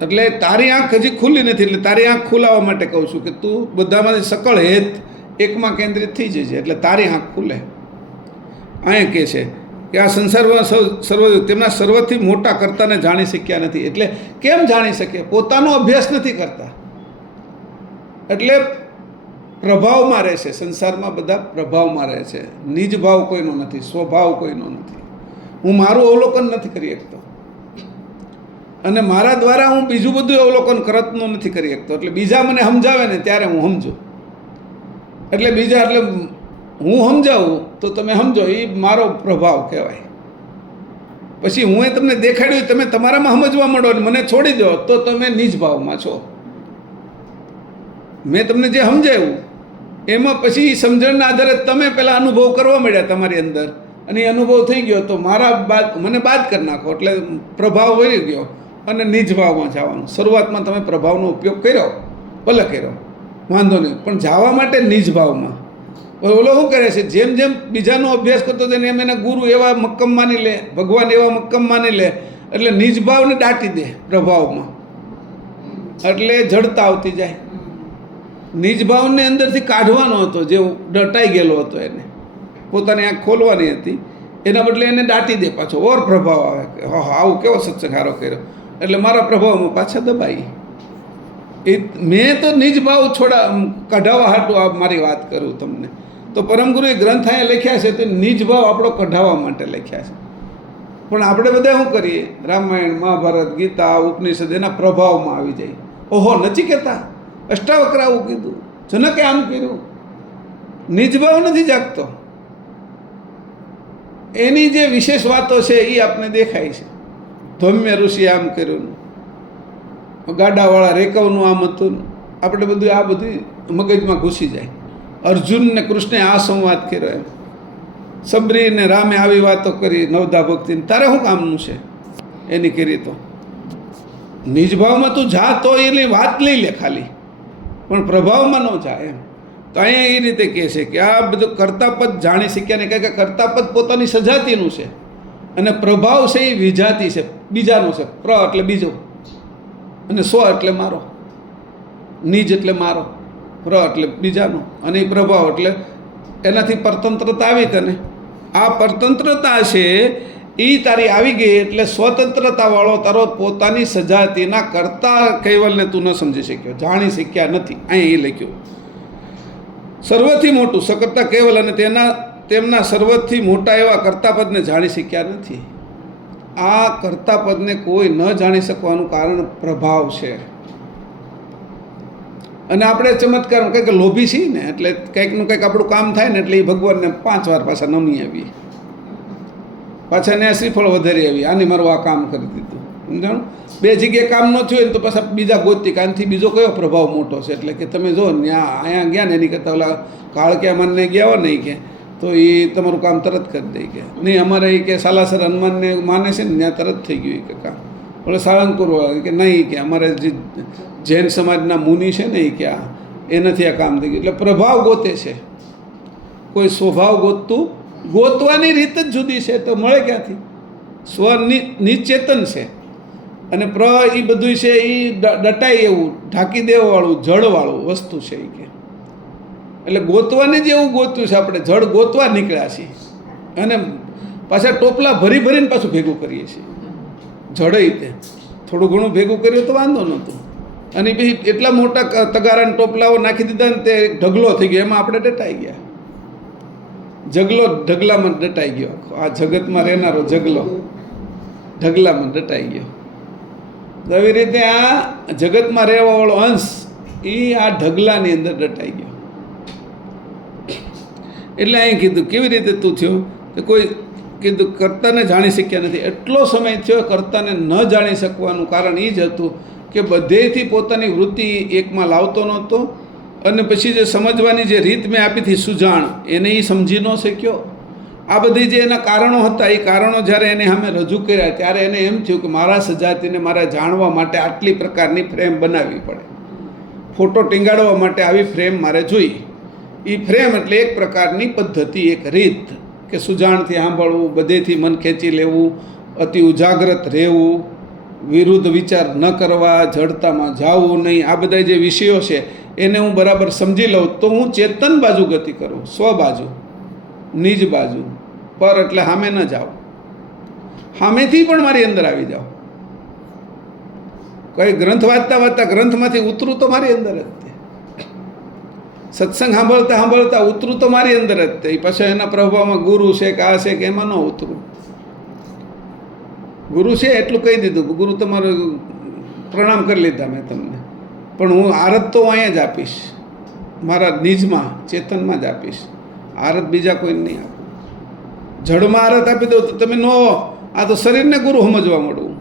એટલે તારી આંખ હજી ખુલ્લી નથી, એટલે તારી આંખ ખુલાવવા માટે કહું છું કે તું બધામાંથી સકળ હેત એકમાં કેન્દ્રિત થઈ જશે, એટલે તારી આંખ ખુલે. અહીંયા કહે છે કે આ સંસારમાં તેમના સર્વથી મોટા કર્તાને જાણી શક્યા નથી. એટલે કેમ જાણી શકે? પોતાનો અભ્યાસ નથી કરતા, એટલે પ્રભાવમાં રહે છે. સંસારમાં બધા પ્રભાવમાં રહે છે. નિજ ભાવ કોઈનો નથી, સ્વભાવ કોઈનો નથી. હું મારું અવલોકન નથી કરી શકતો, અને મારા દ્વારા હું બીજું બધું અવલોકન કરતનું નથી કરી શકતો. એટલે બીજા મને સમજાવે ને ત્યારે હું સમજું, એટલે બીજા એટલે હું સમજાવું તો તમે સમજો, એ મારો પ્રભાવ કહેવાય. પછી હું તમને દેખાડ્યું, તમે તમારામાં સમજવા માંડો અને મને છોડી દો તો તમે નિજ ભાવમાં છો. મેં તમને જે સમજાવ્યું એમાં પછી સમજણના આધારે તમે પહેલાં અનુભવ કરવા માંડ્યા તમારી અંદર, અને એ અનુભવ થઈ ગયો તો મારા મને બાદ કરી નાખો, એટલે પ્રભાવ વળી ગયો અને નિજ ભાવમાં જવાનું. શરૂઆતમાં તમે પ્રભાવનો ઉપયોગ કર્યો, ભલે કર્યો, વાંધો નહીં, પણ જવા માટે નિજ ભાવમાં. ઓલો શું કરે છે, જેમ જેમ બીજાનો અભ્યાસ કરતો જાય ને એમ એના ગુરુ એવા મક્કમ માની લે, ભગવાન એવા મક્કમ માની લે, એટલે નિજ ભાવને દાટી દે પ્રભાવમાં, એટલે જડતા આવતી જાય. નિજ ભાવને અંદરથી કાઢવાનો હતો, જે દટાઈ ગયેલો હતો, એને પોતાની આંખ ખોલવાની હતી, એના બદલે એને દાટી દે પાછો, ઓર પ્રભાવ આવે કે હા આવું કેવો સત્સંગ સારો કર્યો, એટલે મારા પ્રભાવમાં પાછા દબાઈ. એ મેં તો નિજ ભાવ કઢાવવા હાટું આ મારી વાત કરું તમને. તો પરમગુરુએ ગ્રંથ અહીંયા લખ્યા છે તે નિજ ભાવ આપણો કઢાવવા માટે લખ્યા છે. પણ આપણે બધા શું કરીએ, રામાયણ, મહાભારત, ગીતા, ઉપનિષદ એના પ્રભાવમાં આવી જાય. ઓહો, નચિકેતા અષ્ટાવક્ર આવું કીધું, જનકે આમ કર્યું. નિજ ભાવ નથી જાગતો. એની જે વિશેષ વાતો છે એ આપને દેખાય છે. ધૌમ્ય ઋષિ આમ કર્યું, ગાડાવાળા રેકવનું આમ હતું, આપણે બધું આ બધી મગજમાં ઘૂસી જાય. અર્જુન ને કૃષ્ણે આ સંવાદ કર્યો, એમ સબરી ને રામે આવી વાતો કરી, નવદા ભક્તિને, તારે શું કામનું છે એની કરી? તો નિજ ભાવમાં તું જા તો એની વાત લઈ લે ખાલી, પણ પ્રભાવમાં ન જા એમ. તો અહીંયા એ રીતે કહે છે કે આ બધું કર્તાપદ જાણી શક્યા ને, કે કર્તાપદ પોતાની સજાતીનું છે, અને પ્રભાવ છે એ વિજાતી છે, બીજાનો છે. પ્ર એટલે બીજો, અને સ્વ એટલે મારો, નિજ એટલે મારો, પ્ર એટલે બીજાનો, અને એ પ્રભાવ એટલે એનાથી પરતંત્રતા આવી. તને આ પરતંત્રતા છે એ તારી આવી ગઈ, એટલે સ્વતંત્રતાવાળો તારો પોતાની સજાતીના કર્તા કૈવલને તું ન સમજી શક્યો, જાણી શક્યા નથી. અહીં એ લખ્યું સર્વથી મોટું સકર્તા કૈવલ, અને તેમના સર્વથી મોટા એવા કર્તાપદને જાણી શક્યા નથી. આ કર્તાપદને કોઈ ન જાણી શકવાનું કારણ પ્રભાવ છે. અને આપણે ચમત્કાર કંઈક લોભી છીએ ને, એટલે કંઈકનું કંઈક આપણું કામ થાય ને એટલે એ ભગવાનને 5 વાર પાછા નમી આવીએ, પાછા ને શ્રીફળ વધારી આવી, આની મારું આ કામ કરી દીધું, સમજાણું? બે જગ્યાએ કામ ન થયું હોય ને તો પાછા બીજા ગોતી કાનથી બીજો કયો પ્રભાવ મોટો છે. એટલે કે તમે જો ત્યાં અહીંયા ગયા ને એની કરતાં ઓલા કાળક્યા માનને ગયા હો નહીં કે તો એ તમારું કામ તરત કરી દે કે નહીં. અમારે એ કે સાલાસર હનુમાનને માને છે ને ત્યાં તરત થઈ ગયું કે કામ. એટલે સાળંગપુર કે નહીં કે અમારે જે જૈન સમાજના મુનિ છે ને એ કે એનાથી આ કામ થઈ ગયું. એટલે પ્રભાવ ગોતે છે, કોઈ સ્વભાવ ગોતવાની રીત જ જુદી છે. તો મળે ક્યાંથી? સ્વ નિચેતન છે અને એ બધું છે એ દટાય એવું ઢાંકી દેવાવાળું જળવાળું વસ્તુ છે એ કે. એટલે ગોતવાને જ એવું ગોત્યું છે આપણે, જળ ગોતવા નીકળ્યા છીએ અને પાછા ટોપલા ભરીને પાછું ભેગું કરીએ છીએ. જળય તે થોડું ઘણું ભેગું કર્યું તો વાંધો નહોતું. અને પછી એટલા મોટા તગારાના ટોપલાઓ નાખી દીધા ને તે ઢગલો થઈ ગયો, એમાં આપણે દટાઈ ગયા. ઢગલામાં દટાઈ ગયો. આ જગતમાં રહેનારો જગલો ઢગલામાં દટાઈ ગયો. તો આવી રીતે આ જગતમાં રહેવાવાળો અંશ એ આ ઢગલાની અંદર દટાઈ ગયો. એટલે અહીં કીધું કેવી રીતે તું થયો કે કોઈ કીધું કર્તાને જાણી શક્યા નથી. એટલો સમય થયો કર્તાને ન જાણી શકવાનું કારણ એ જ હતું કે બધેથી પોતાની વૃત્તિ એકમાં લાવતો નહોતો અને પછી જે સમજવાની જે રીત મેં આપી હતી સુજાણ એને એ સમજી ન શક્યો. આ બધી જે એના કારણો હતા એ કારણો જ્યારે એને સામે રજૂ કર્યા ત્યારે એને એમ થયું કે મારા સજાતીને મારે જાણવા માટે આટલી પ્રકારની ફ્રેમ બનાવવી પડે, ફોટો ટીંગાડવા માટે આવી ફ્રેમ મારે જોઈ. એ ફ્રેમ એટલે એક પ્રકારની પદ્ધતિ, એક રીત કે સુજાણથી સાંભળવું, બધેથી મન ખેંચી લેવું, અતિ ઉજાગ્રત રહેવું, વિરુદ્ધ વિચાર ન કરવા, જડતામાં જાવું નહીં. આ બધા જે વિષયો છે એને હું બરાબર સમજી લઉં તો હું ચેતન બાજુ ગતિ કરું, સ્વ બાજુ, નિજ બાજુ. પર એટલે સામે ન જાઓ, સામેથી પણ મારી અંદર આવી જાઓ. કઈ ગ્રંથ વાંચતા ગ્રંથમાંથી ઉતરું તો મારી અંદર જ તે. સત્સંગ સાંભળતા ઉતરું તો મારી અંદર જ તે. પછી એના પ્રભાવમાં ગુરુ છે કે આ છે કે એમાં ન ઉતરું. ગુરુ છે એટલું કહી દીધું, ગુરુ તમારું પ્રણામ કરી લીધા મેં તમને, પણ હું આરત તો અહીંયા જ આપીશ, મારા નિજમાં ચેતનમાં જ આપીશ. આરત બીજા કોઈને નહીં આપું. જડમાં આરત આપી દઉં તો તમે આ તો શરીરને ગુરુ સમજવા મળું,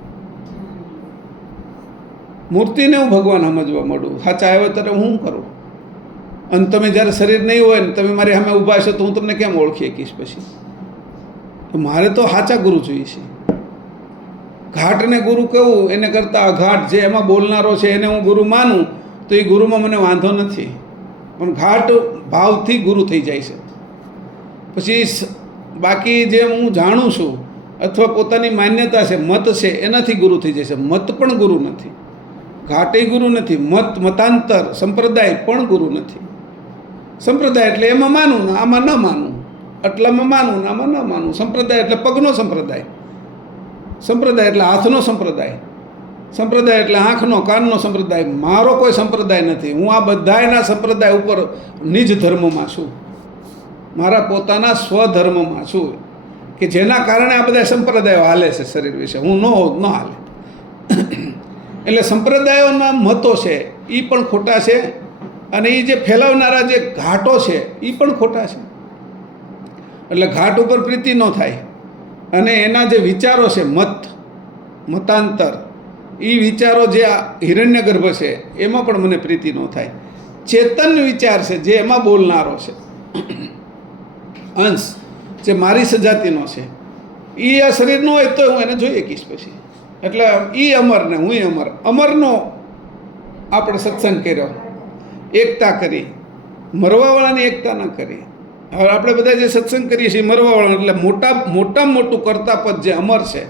મૂર્તિને હું ભગવાન સમજવા મળું. સાચા આવ્યો ત્યારે હું કરું? અને તમે જ્યારે શરીર નહીં હોય ને તમે મારી સામે ઊભા છો તો હું તમને કેમ ઓળખી શકીશ? પછી તો મારે તો સાચા ગુરુ જોઈએ છે. ઘાટને ગુરુ કહું એને કરતાં અઘાટ જે એમાં બોલનારો છે એને હું ગુરુ માનું તો એ ગુરુમાં મને વાંધો નથી, પણ ઘાટ ભાવથી ગુરુ થઈ જાય છે. પછી બાકી જે હું જાણું છું અથવા પોતાની માન્યતા છે, મત છે, એનાથી ગુરુ થઈ જાય છે. મત પણ ગુરુ નથી, ઘાટે ગુરુ નથી, મતાંતર સંપ્રદાય પણ ગુરુ નથી. સંપ્રદાય એટલે એમાં માનું ને આમાં ન માનું, આટલામાં માનું ને આમાં ન માનું. સંપ્રદાય એટલે પગનો સંપ્રદાય, સંપ્રદાય એટલે હાથનો સંપ્રદાય, સંપ્રદાય એટલે આંખનો કાનનો સંપ્રદાય. મારો કોઈ સંપ્રદાય નથી. હું આ બધાયના સંપ્રદાય ઉપર નિજ ધર્મમાં છું, મારા પોતાના સ્વધર્મમાં છું કે જેના કારણે આ બધા સંપ્રદાયો હાલે છે શરીર વિશે. હું ન હોત ન હાલે. એટલે સંપ્રદાયોના મતો છે એ પણ ખોટા છે અને એ જે ફેલાવનારા જે ઘાટો છે એ પણ ખોટા છે. એટલે ઘાટ ઉપર પ્રીતિ ન થાય અને એના જે વિચારો છે મતાંતર એ વિચારો જે હિરણ્યગર્ભ છે એમાં પણ મને પ્રીતિ ન થાય. ચેતન વિચાર છે જે એમાં બોલનારો છે અંશ જે મારી સજાતીનો છે એ આ શરીર ન હોય તો હું એને જોઈ શકીશ. પછી એટલે એ અમર ને હું અમર, અમરનો આપણે સત્સંગ કર્યો, એકતા કરી, મરવાવાળાની એકતા ન કરી. હવે આપણે બધા જે સત્સંગ કરીએ છીએ મરવાવાળા એટલે મોટામાં મોટું કરતા પદ જે અમર છે,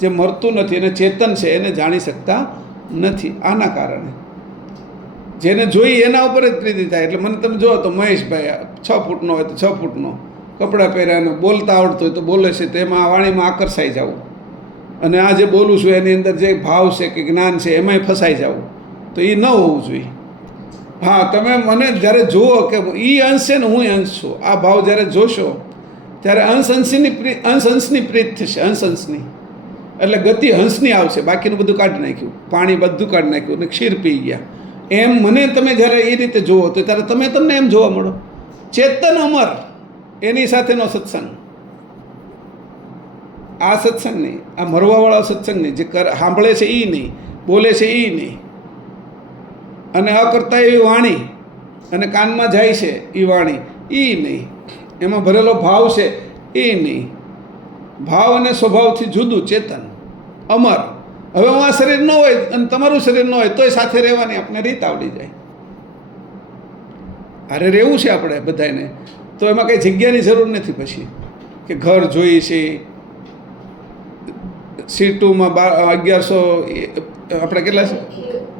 જે મરતું નથી અને ચેતન છે એને જાણી શકતા નથી. આના કારણે જેને જોઈ એના ઉપર જ પ્રીતિ થાય. એટલે મને તમે જુઓ તો મહેશભાઈ 6 ફૂટનો હોય તો 6 ફૂટનો કપડાં પહેર્યા, બોલતા આવડતું હોય તો બોલે છે, તેમાં વાણીમાં આકર્ષાઈ જવું અને આ જે બોલું છું એની અંદર જે ભાવ છે કે જ્ઞાન છે એમાંય ફસાઈ જવું, તો એ ન હોવું જોઈએ. હા, તમે મને જ્યારે જુઓ કે એ અંશ છે ને હું અંશ છું, આ ભાવ જ્યારે જોશો ત્યારે અંશની પ્રીત થશે, અંશની એટલે ગતિ હંસની આવશે. બાકીનું બધું કાઢી નાખ્યું, પાણી બધું કાઢી નાખ્યું અને ક્ષીર પી ગયા. એમ મને તમે જ્યારે એ રીતે જુઓ તો ત્યારે તમને એમ જોવા મળો. ચેતન અમર એની સાથેનો સત્સંગ આ સત્સંગ નહીં, આ મરવાવાળા સત્સંગ નહીં, જે સાંભળે છે એ નહીં, બોલે છે એ નહીં, અને અકર્તા એવી વાણી અને કાનમાં જાય છે એ વાણી એ નહીં, એમાં ભરેલો ભાવ છે એ નહીં. ભાવ અને સ્વભાવથી જુદું ચેતન અમર. હવે હું આ શરીર ન હોય અને તમારું શરીર ન હોય તોય સાથે રહેવાની આપણે રીત આવડી જાય. અરે રહેવું છે આપણે બધાને, તો એમાં કંઈ જગ્યાની જરૂર નથી પછી કે ઘર જોઈએ છે. C2માં 1100 આપણે કેટલા છે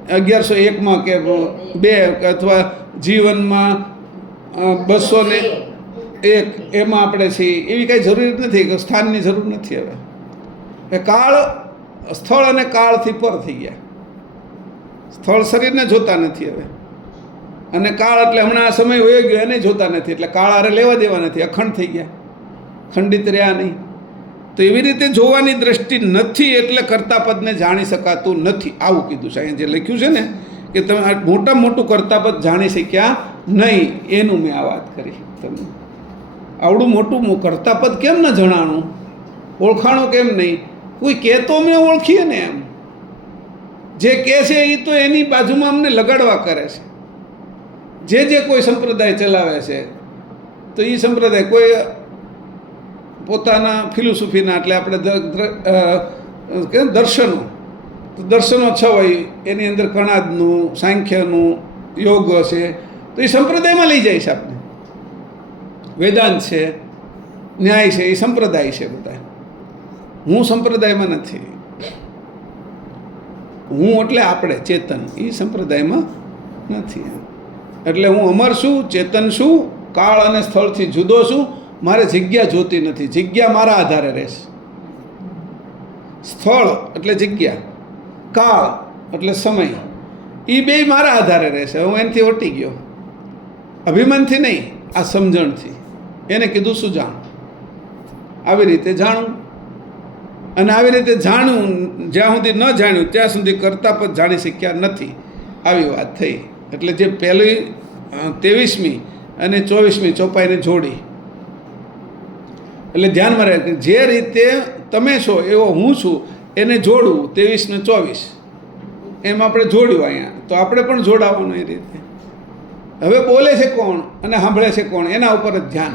1101માં કે 2 અથવા જીવનમાં 201 એમાં આપણે છીએ. એવી કાંઈ જરૂર નથી કે સ્થાનની જરૂર નથી. હવે એ કાળ, સ્થળ અને કાળથી પર થઈ ગયા. સ્થળ શરીરને જોતા નથી હવે, અને કાળ એટલે હમણાં આ સમય વયો ગયો એને જોતા નથી, એટલે કાળ આરે લેવા દેવા નથી, અખંડ થઈ ગયા, ખંડિત રહ્યા નહીં. તો એવી રીતે જોવાની દ્રષ્ટિ નથી, એટલે કર્તાપદને જાણી શકાતું નથી. આવું કીધું છે અહીંયા જે લખ્યું છે ને કે તમે મોટામાં મોટું કર્તાપદ જાણી શક્યા નહીં, એનું મેં આ વાત કરી તમને. આવડું મોટું કર્તાપદ કેમ ન જણાણું, ઓળખાણું કેમ નહીં? કોઈ કહેતો મેં ઓળખીએ ને એમ, જે કહે છે એ તો એની બાજુમાં અમને લગાડવા કરે છે. જે કોઈ સંપ્રદાય ચલાવે છે તો એ સંપ્રદાય કોઈ પોતાના ફિલોસોફીના, એટલે આપણે દર્શનો, તો દર્શનો 6 હોય, એની અંદર કણાદનું, સાંખ્યનું, યોગ છે, તો એ સંપ્રદાયમાં લઈ જાય છે આપણે. વેદાંત છે, ન્યાય છે, એ સંપ્રદાય છે બધા. હું સંપ્રદાયમાં નથી. હું એટલે આપણે ચેતન, એ સંપ્રદાયમાં નથી. એટલે હું અમર છું, ચેતન છું, કાળ અને સ્થળથી જુદો છું. મારે જગ્યા જોતી નથી, જગ્યા મારા આધારે રહેશે. સ્થળ એટલે જગ્યા, કાળ એટલે સમય, એ બે મારા આધારે રહેશે. હું એનાથી વટી ગયો, અભિમાનથી નહીં, આ સમજણથી. એને કીધું સુજાણ. આવી રીતે જાણું, અને આવી રીતે જાણવું, જ્યાં સુધી ન જાણ્યું ત્યાં સુધી કર્તાપદ જાણી શક્યા નથી. આવી વાત થઈ. એટલે જે પહેલી 23મી અને 24મી ચોપાઈને જોડી, એટલે ધ્યાનમાં રહે કે જે રીતે તમે છો એવો હું છું એને જોડવું. 23 ને 24 એમ આપણે જોડ્યું અહીંયા, તો આપણે પણ જોડાવાનું એ રીતે. હવે બોલે છે કોણ અને સાંભળે છે કોણ, એના ઉપર જ ધ્યાન.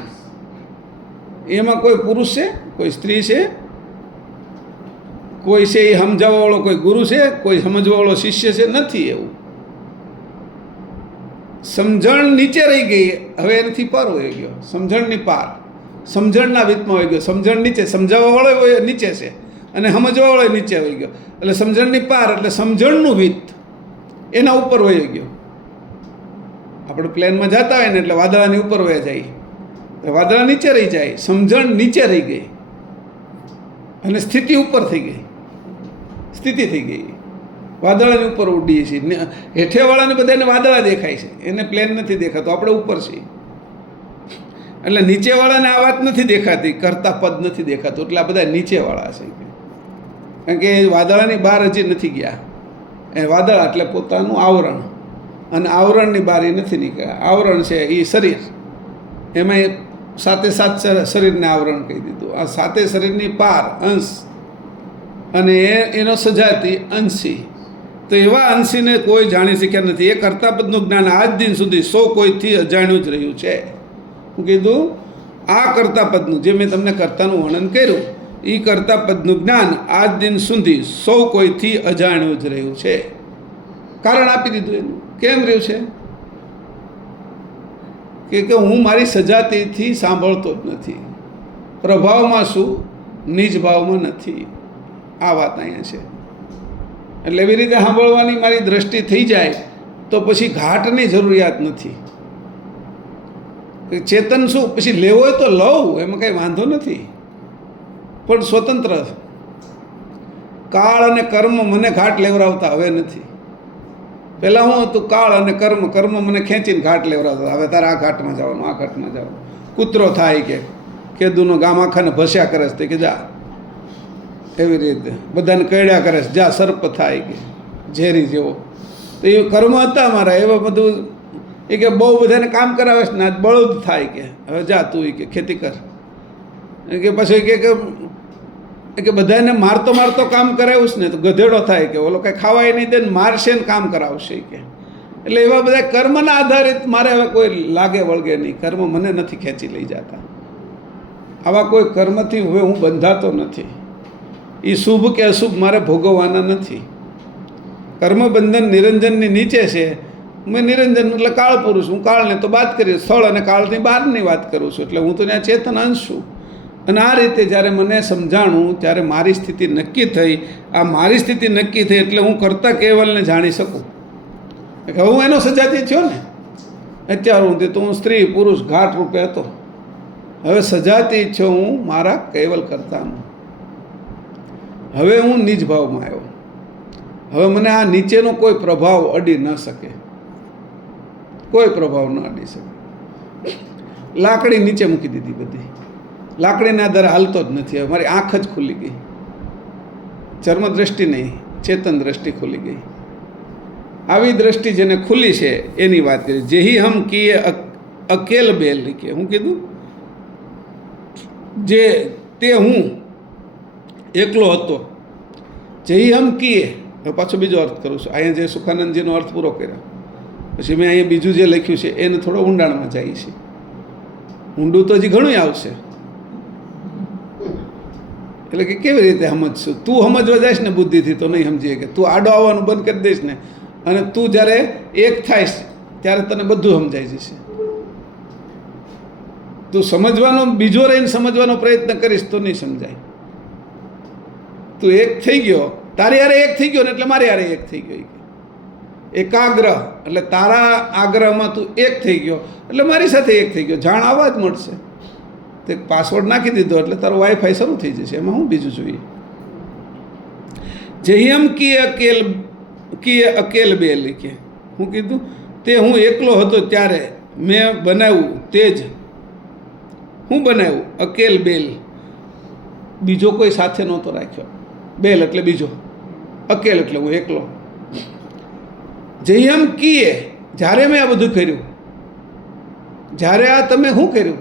એમાં કોઈ પુરુષ છે, કોઈ સ્ત્રી છે, કોઈ છે એ સમજાવવાવાળો કોઈ ગુરુ છે, કોઈ સમજવાવાળો શિષ્ય છે, નથી એવું. સમજણ નીચે રહી ગઈ, હવે એનાથી પાર હોઈ ગયો, સમજણની પાર, સમજણના વિતમાં હોઈ ગયો. સમજણ નીચે, સમજાવવાવાળો નીચે છે અને સમજવાવાળો નીચે હોઈ ગયો, એટલે સમજણની પાર એટલે સમજણનું વિત એના ઉપર હોઈ ગયો. આપણે પ્લેનમાં જતા હોય ને એટલે વાદળાની ઉપર વયા જાય, વાદળા નીચે રહી જાય, સમજણ નીચે રહી ગઈ અને સ્થિતિ ઉપર થઈ ગઈ, સ્થિતિ થઈ ગઈ. વાદળાની ઉપર ઉડીએ છીએ, હેઠેવાળાને બધાને વાદળા દેખાય છે, એને પ્લેન નથી દેખાતો, આપણે ઉપર છીએ. એટલે નીચેવાળાને આ વાત નથી દેખાતી, કરતા પદ નથી દેખાતું, એટલે આ બધા નીચેવાળા છે. કારણ કે વાદળાની બહાર હજી નથી ગયા. એ વાદળા એટલે પોતાનું આવરણ, અને આવરણની બહાર એ નથી નીકળ્યા. આવરણ છે એ શરીર, એમાં સાતે સાત શરીરને આવરણ કહી દીધું. આ સાતે શરીરની પાર અંશ, અને એનો સજાતી અંશી. તો એવા અંશીને કોઈ જાણી શક્યા નથી. એ કર્તાપદનું જ્ઞાન આજ દિન સુધી 100 કોઈથી અજાણ્યું જ રહ્યું છે. હું કીધું આ કર્તાપદનું, જે મેં તમને કર્તાનું વર્ણન કર્યું, એ કર્તાપદનું જ્ઞાન આજ દિન સુધી 100 કોઈથી અજાણ્યું જ રહ્યું છે. કારણ આપી દીધું એનું. કેમ રહ્યું છે કે હું મારી સજાતીથી સાંભળતો જ નથી, પ્રભાવમાં શું, નિજ ભાવમાં નથી. આ વાત અહીંયા છે. એટલે એવી રીતે સાંભળવાની મારી દ્રષ્ટિ થઈ જાય તો પછી ઘાટની જરૂરિયાત નથી. ચેતન શું પછી લેવો હોય તો લઉં, એમાં કંઈ વાંધો નથી, પણ સ્વતંત્ર. કાળ અને કર્મ મને ઘાટ લેવડાવતા હવે નથી. પહેલાં હું હતું કાળ અને કર્મ, કર્મ મને ખેંચીને ઘાટ લેવડાવતા. હવે તારે આ ઘાટમાં જવાનું, આ ઘાટમાં જવાનું. કૂતરો થાય કે કેદુનો ગામ આખાને ભસ્યા કરે છે કે જા, એવી રીતે બધાને કડ્યા કરે છે, જા સર્પ થાય કે ઝેરી જેવો. તો એ કર્મ હતા મારા એવા. બધું એ કે બહુ બધાને કામ કરાવે છે ને બળદ થાય કે હવે જા તું એ કે ખેતી કર. કે પછી કે કે બધાને મારતો મારતો કામ કરાવ્યું છે ને તો ગધેડો થાય કે ઓલો કાંઈ ખાવાય નહીં દે ને મારશે ને કામ કરાવશે કે. એટલે એવા બધા કર્મના આધારિત મારે હવે કોઈ લાગે વળગે નહીં. કર્મ મને નથી ખેંચી લઈ જતા. આવા કોઈ કર્મથી હવે હું બંધાતો નથી. એ શુભ કે અશુભ મારે ભોગવવાના નથી. કર્મબંધન નિરંજનની નીચે છે. મેં નિરંજન એટલે કાળ પુરુષ, હું કાળને તો વાત કરી, સ્થળ અને કાળની બહારની વાત કરું છું. એટલે હું તો ત્યાં ચેતન અંશ છું. અને આ રીતે જ્યારે મને સમજાણું ત્યારે મારી સ્થિતિ નક્કી થઈ. આ મારી સ્થિતિ નક્કી થઈ એટલે હું કરતા કેવલને જાણી શકું કે હું એનો સજાતી થયો ને. અત્યાર સુધી તો હું સ્ત્રી પુરુષ ઘાટ રૂપે હતો. હવે સજાતી છું હું મારા કેવલ કરતાનો. હવે હું નિજ ભાવમાં આવ્યો. હવે મને આ નીચેનો કોઈ પ્રભાવ અડી ન શકે. કોઈ પ્રભાવ ન અડી શકે. લાકડી નીચે મૂકી દીધી બધી. લાકડીના આધારે હાલતો જ નથી. હવે મારી આંખ જ ખુલી ગઈ. ચર્મ દ્રષ્ટિ નહીં, ચેતન દ્રષ્ટિ ખુલી ગઈ. આવી દ્રષ્ટિ જેને ખુલી છે એની વાત કરી. જેહી હમ કીએ અકેલ બેલ લીખીએ. હું કીધું જે તે હું એકલો હતો. જેહી હમ કીએ. હવે પાછો બીજો અર્થ કરું છું. અહીંયા જે સુખાનંદજીનો અર્થ પૂરો કર્યો પછી મેં અહીંયા બીજું જે લખ્યું છે એને થોડો ઊંડાણમાં જાય છે. ઊંડું તો હજી ઘણું આવશે. એટલે કે કેવી રીતે સમજશું? તું સમજવા જઈશ ને બુદ્ધિથી તો નહીં સમજીએ. કે તું આડો આવવાનું બંધ કરી દઈશ ને અને તું જ્યારે એક થાઈશ ત્યારે તને બધું સમજાઈ જશે. તું સમજવાનો બીજો રહીને સમજવાનો પ્રયત્ન કરીશ તો નહીં સમજાય. તું એક થઈ ગયો, તારી યારે એક થઈ ગયો ને એટલે મારી યારે એક થઈ ગયો. એકાગ્ર એટલે તારા આગ્રહમાં તું એક થઈ ગયો એટલે મારી સાથે એક થઈ ગયો. જાણ આવવા જ મળશે. તે પાસવર્ડ નાખી દીધો એટલે તારું વાઈફાઈ શરૂ થઈ જશે. એમાં હું બીજું જોઈએ. જેમ કીએ અકેલ બે લીખે. હું કીધું તે હું એકલો હતો ત્યારે મેં બનાવ્યું તે જ હું બનાવ્યું. અકેલ બેલ, બીજો કોઈ સાથે નહોતો રાખ્યો. બેલ એટલે બીજો, અકેલ એટલે હું એકલો. જેમ કીએ જ્યારે મેં આ બધું કર્યું, જ્યારે આ તમે શું કર્યું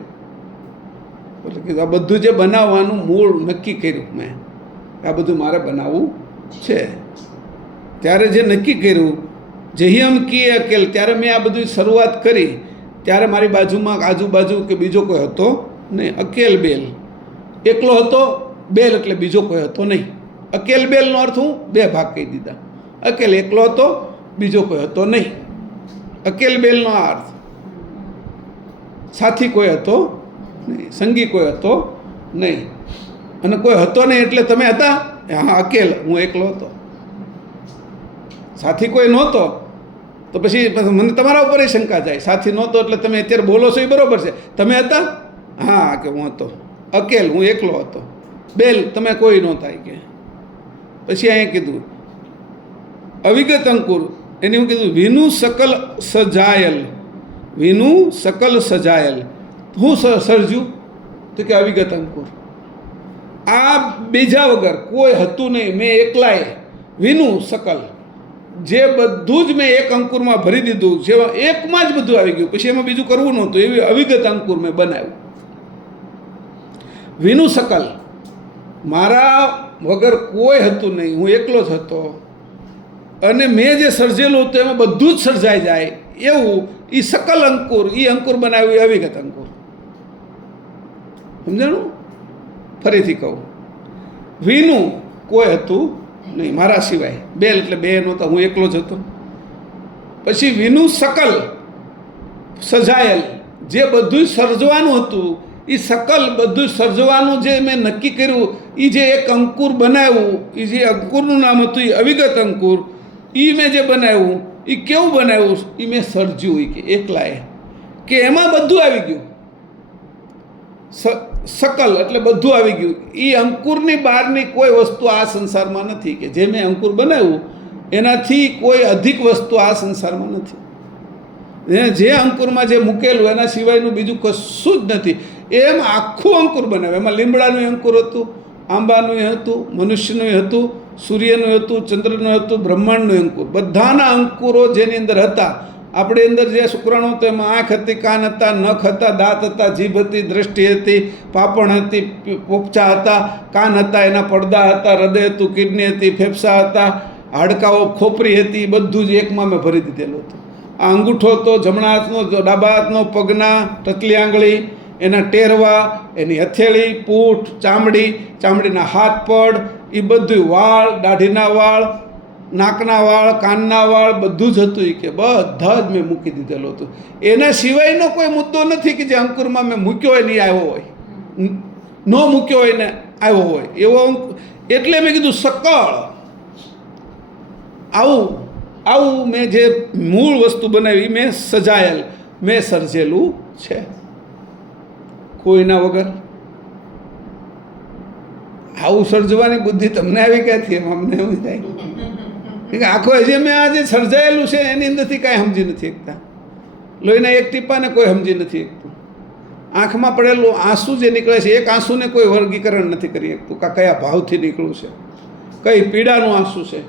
એટલે કે આ બધું જે બનાવવાનું મૂળ નક્કી કર્યું મેં, આ બધું મારે બનાવવું છે. ત્યારે જે નક્કી કર્યું જેમ કીએ અકેલ, ત્યારે મેં આ બધું શરૂઆત કરી ત્યારે મારી બાજુમાં આજુબાજુ કે બીજો કોઈ હતો નહીં. અકેલ બેલ, એકલો હતો. બેલ એટલે બીજો કોઈ હતો નહીં. અકેલ બેલનો અર્થ હું બે ભાગ કહી દીધા. અકેલ એકલો હતો, બીજો કોઈ હતો નહીં. અકેલ બેલનો અર્થ સાથી કોઈ હતો નહીં, સંગી કોઈ હતો નહીં. અને કોઈ હતો નહીં એટલે તમે હતા? હા, અકેલ, હું એકલો હતો. સાથી કોઈ નહોતો તો પછી મને તમારા ઉપર શંકા જાય. સાથી નહોતો એટલે તમે અત્યારે બોલો છો એ બરાબર છે. તમે હતા? હા, કે હું હતો. અકેલ, હું એકલો હતો. બેલ, તમે કોઈ નહોતા. કે પછી અહીંયા કીધું અવિગત અંકુર. એની હું કીધું વિનું સકલ સજાયલ. વિનું સકલ સજાયલ. હું સર્જ્યું તો કે અવિગત અંકુર. આ બીજા વગર કોઈ હતું નહીં. મેં એકલાએ વિનું સકલ, જે બધું જ મેં એક અંકુરમાં ભરી દીધું. જેમાં એકમાં જ બધું આવી ગયું. પછી એમાં બીજું કરવું નહોતું. એવી અવિગત અંકુર મેં બનાવ્યું. વિનું સકલ, મારા વગર કોઈ હતું નહીં. હું એકલો જ હતો. અને મેં જે સર્જેલું હતું એમાં બધું જ સર્જાઈ જાય એવું એ સકલ અંકુર, એ અંકુર બનાવ્યું. અવિગત અંકુર. સમજાણું? ફરીથી કહું. વિનું કોઈ હતું નહીં મારા સિવાય. બેલ એટલે બે નહોતા, હું એકલો જ હતો. પછી વિનું સકલ સજાયેલ, જે બધું સર્જવાનું હતું એ સકલ બધું સર્જવાનું જે મેં નક્કી કર્યું એ જે એક અંકુર બનાવ્યું, એ જે અંકુરનું નામ હતું એ અવિગત અંકુર, એ મેં જે બનાવ્યું એ કેવું બનાવ્યું? એ મેં સર્જ્યું કે એકલાએ, કે એમાં બધું આવી ગયું. સકલ એટલે બધું આવી ગયું. એ અંકુરની બહારની કોઈ વસ્તુ આ સંસારમાં નથી. કે જે મેં અંકુર બનાવ્યું એનાથી કોઈ અધિક વસ્તુ આ સંસારમાં નથી. જે અંકુરમાં જે મૂકેલું એના સિવાયનું બીજું કશું જ નથી. એમ આખું અંકુર બનાવે. એમાં લીમડાનું અંકુર હતું, આંબાનું હતું, મનુષ્યનું હતું, સૂર્યનું હતું, ચંદ્રનું હતું, બ્રહ્માંડનું અંકુર. બધાના અંકુરો જેની અંદર હતા આપણી અંદર જે શુક્રાણુ તો એમાં આંખ હતી, કાન હતા, નખ હતા, દાંત હતા, જીભ હતી, દ્રષ્ટિ હતી, પાપણ હતી, પોપચા હતા, કાન હતા, એના પડદા હતા, હૃદય હતું, કિડની હતી, ફેફસા હતા, હાડકાઓ, ખોપરી હતી, બધું જ એકમાં મેં ભરી દીધેલું હતું. આ અંગૂઠો તો જમણા હાથનો, ડાબા હાથનો, પગના ટચલી આંગળી, એના ટેરવા, એની હથેળી, પૂંઠ, ચામડી, ચામડીના હાથ પડ, એ બધું, વાળ, દાઢીના વાળ, નાકના વાળ, કાનના વાળ, બધું જ હતું. એ કે બધા જ મેં મૂકી દીધેલું હતું. એના સિવાયનો કોઈ મુદ્દો નથી કે જે અંકુરમાં મેં મૂક્યો હોય નહીં આવ્યો હોય, ન મૂક્યો હોય ને આવ્યો હોય એવો. એટલે મેં કીધું સકળ આવું મેં જે મૂળ વસ્તુ બનાવી મેં સજાયેલ, મેં સર્જેલું છે કોઈના વગર. આવું સર્જવાની બુદ્ધિ તમને આવી ક્યાંથી? એમ અમને એવું થાય કે આખો હજી મેં આ જે સર્જાયેલું છે એની અંદરથી કાંઈ સમજી નથી શકતા. લોહીના એક ટીપાને કોઈ સમજી નથી શકતું. આંખમાં પડેલું આંસુ જે નીકળે છે, એક આંસુને કોઈ વર્ગીકરણ નથી કરી શકતું કે કયા ભાવથી નીકળ્યું છે, કઈ પીડાનું આંસુ છે,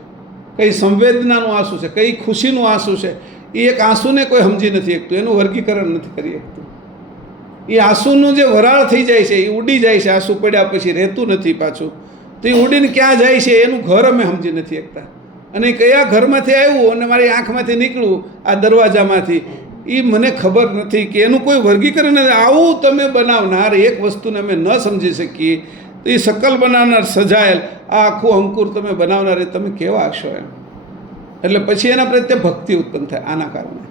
કઈ સંવેદનાનું આંસુ છે, કઈ ખુશીનું આંસુ છે. એ એક આંસુને કોઈ સમજી નથી શકતું, એનું વર્ગીકરણ નથી કરી શકતું. એ આંસુનું જે વરાળ થઈ જાય છે, એ ઉડી જાય છે, આંસુ પડ્યા પછી રહેતું નથી પાછું. તો એ ઉડીને ક્યાં જાય છે એનું ઘર અમે સમજી નથી શકતા. અને કયા ઘરમાંથી આવ્યું અને મારી આંખમાંથી નીકળ્યું આ દરવાજામાંથી, એ મને ખબર નથી કે એનું કોઈ વર્ગીકરણ નથી. આવું તમે બનાવનાર એક વસ્તુને અમે ન સમજી શકીએ તો એ શકલ બનાવનાર, સજાયેલ આ આખું અંકુર તમે બનાવનાર, એ તમે કેવા હશો એમ. એટલે પછી એના પ્રત્યે ભક્તિ ઉત્પન્ન થાય. આના કારણે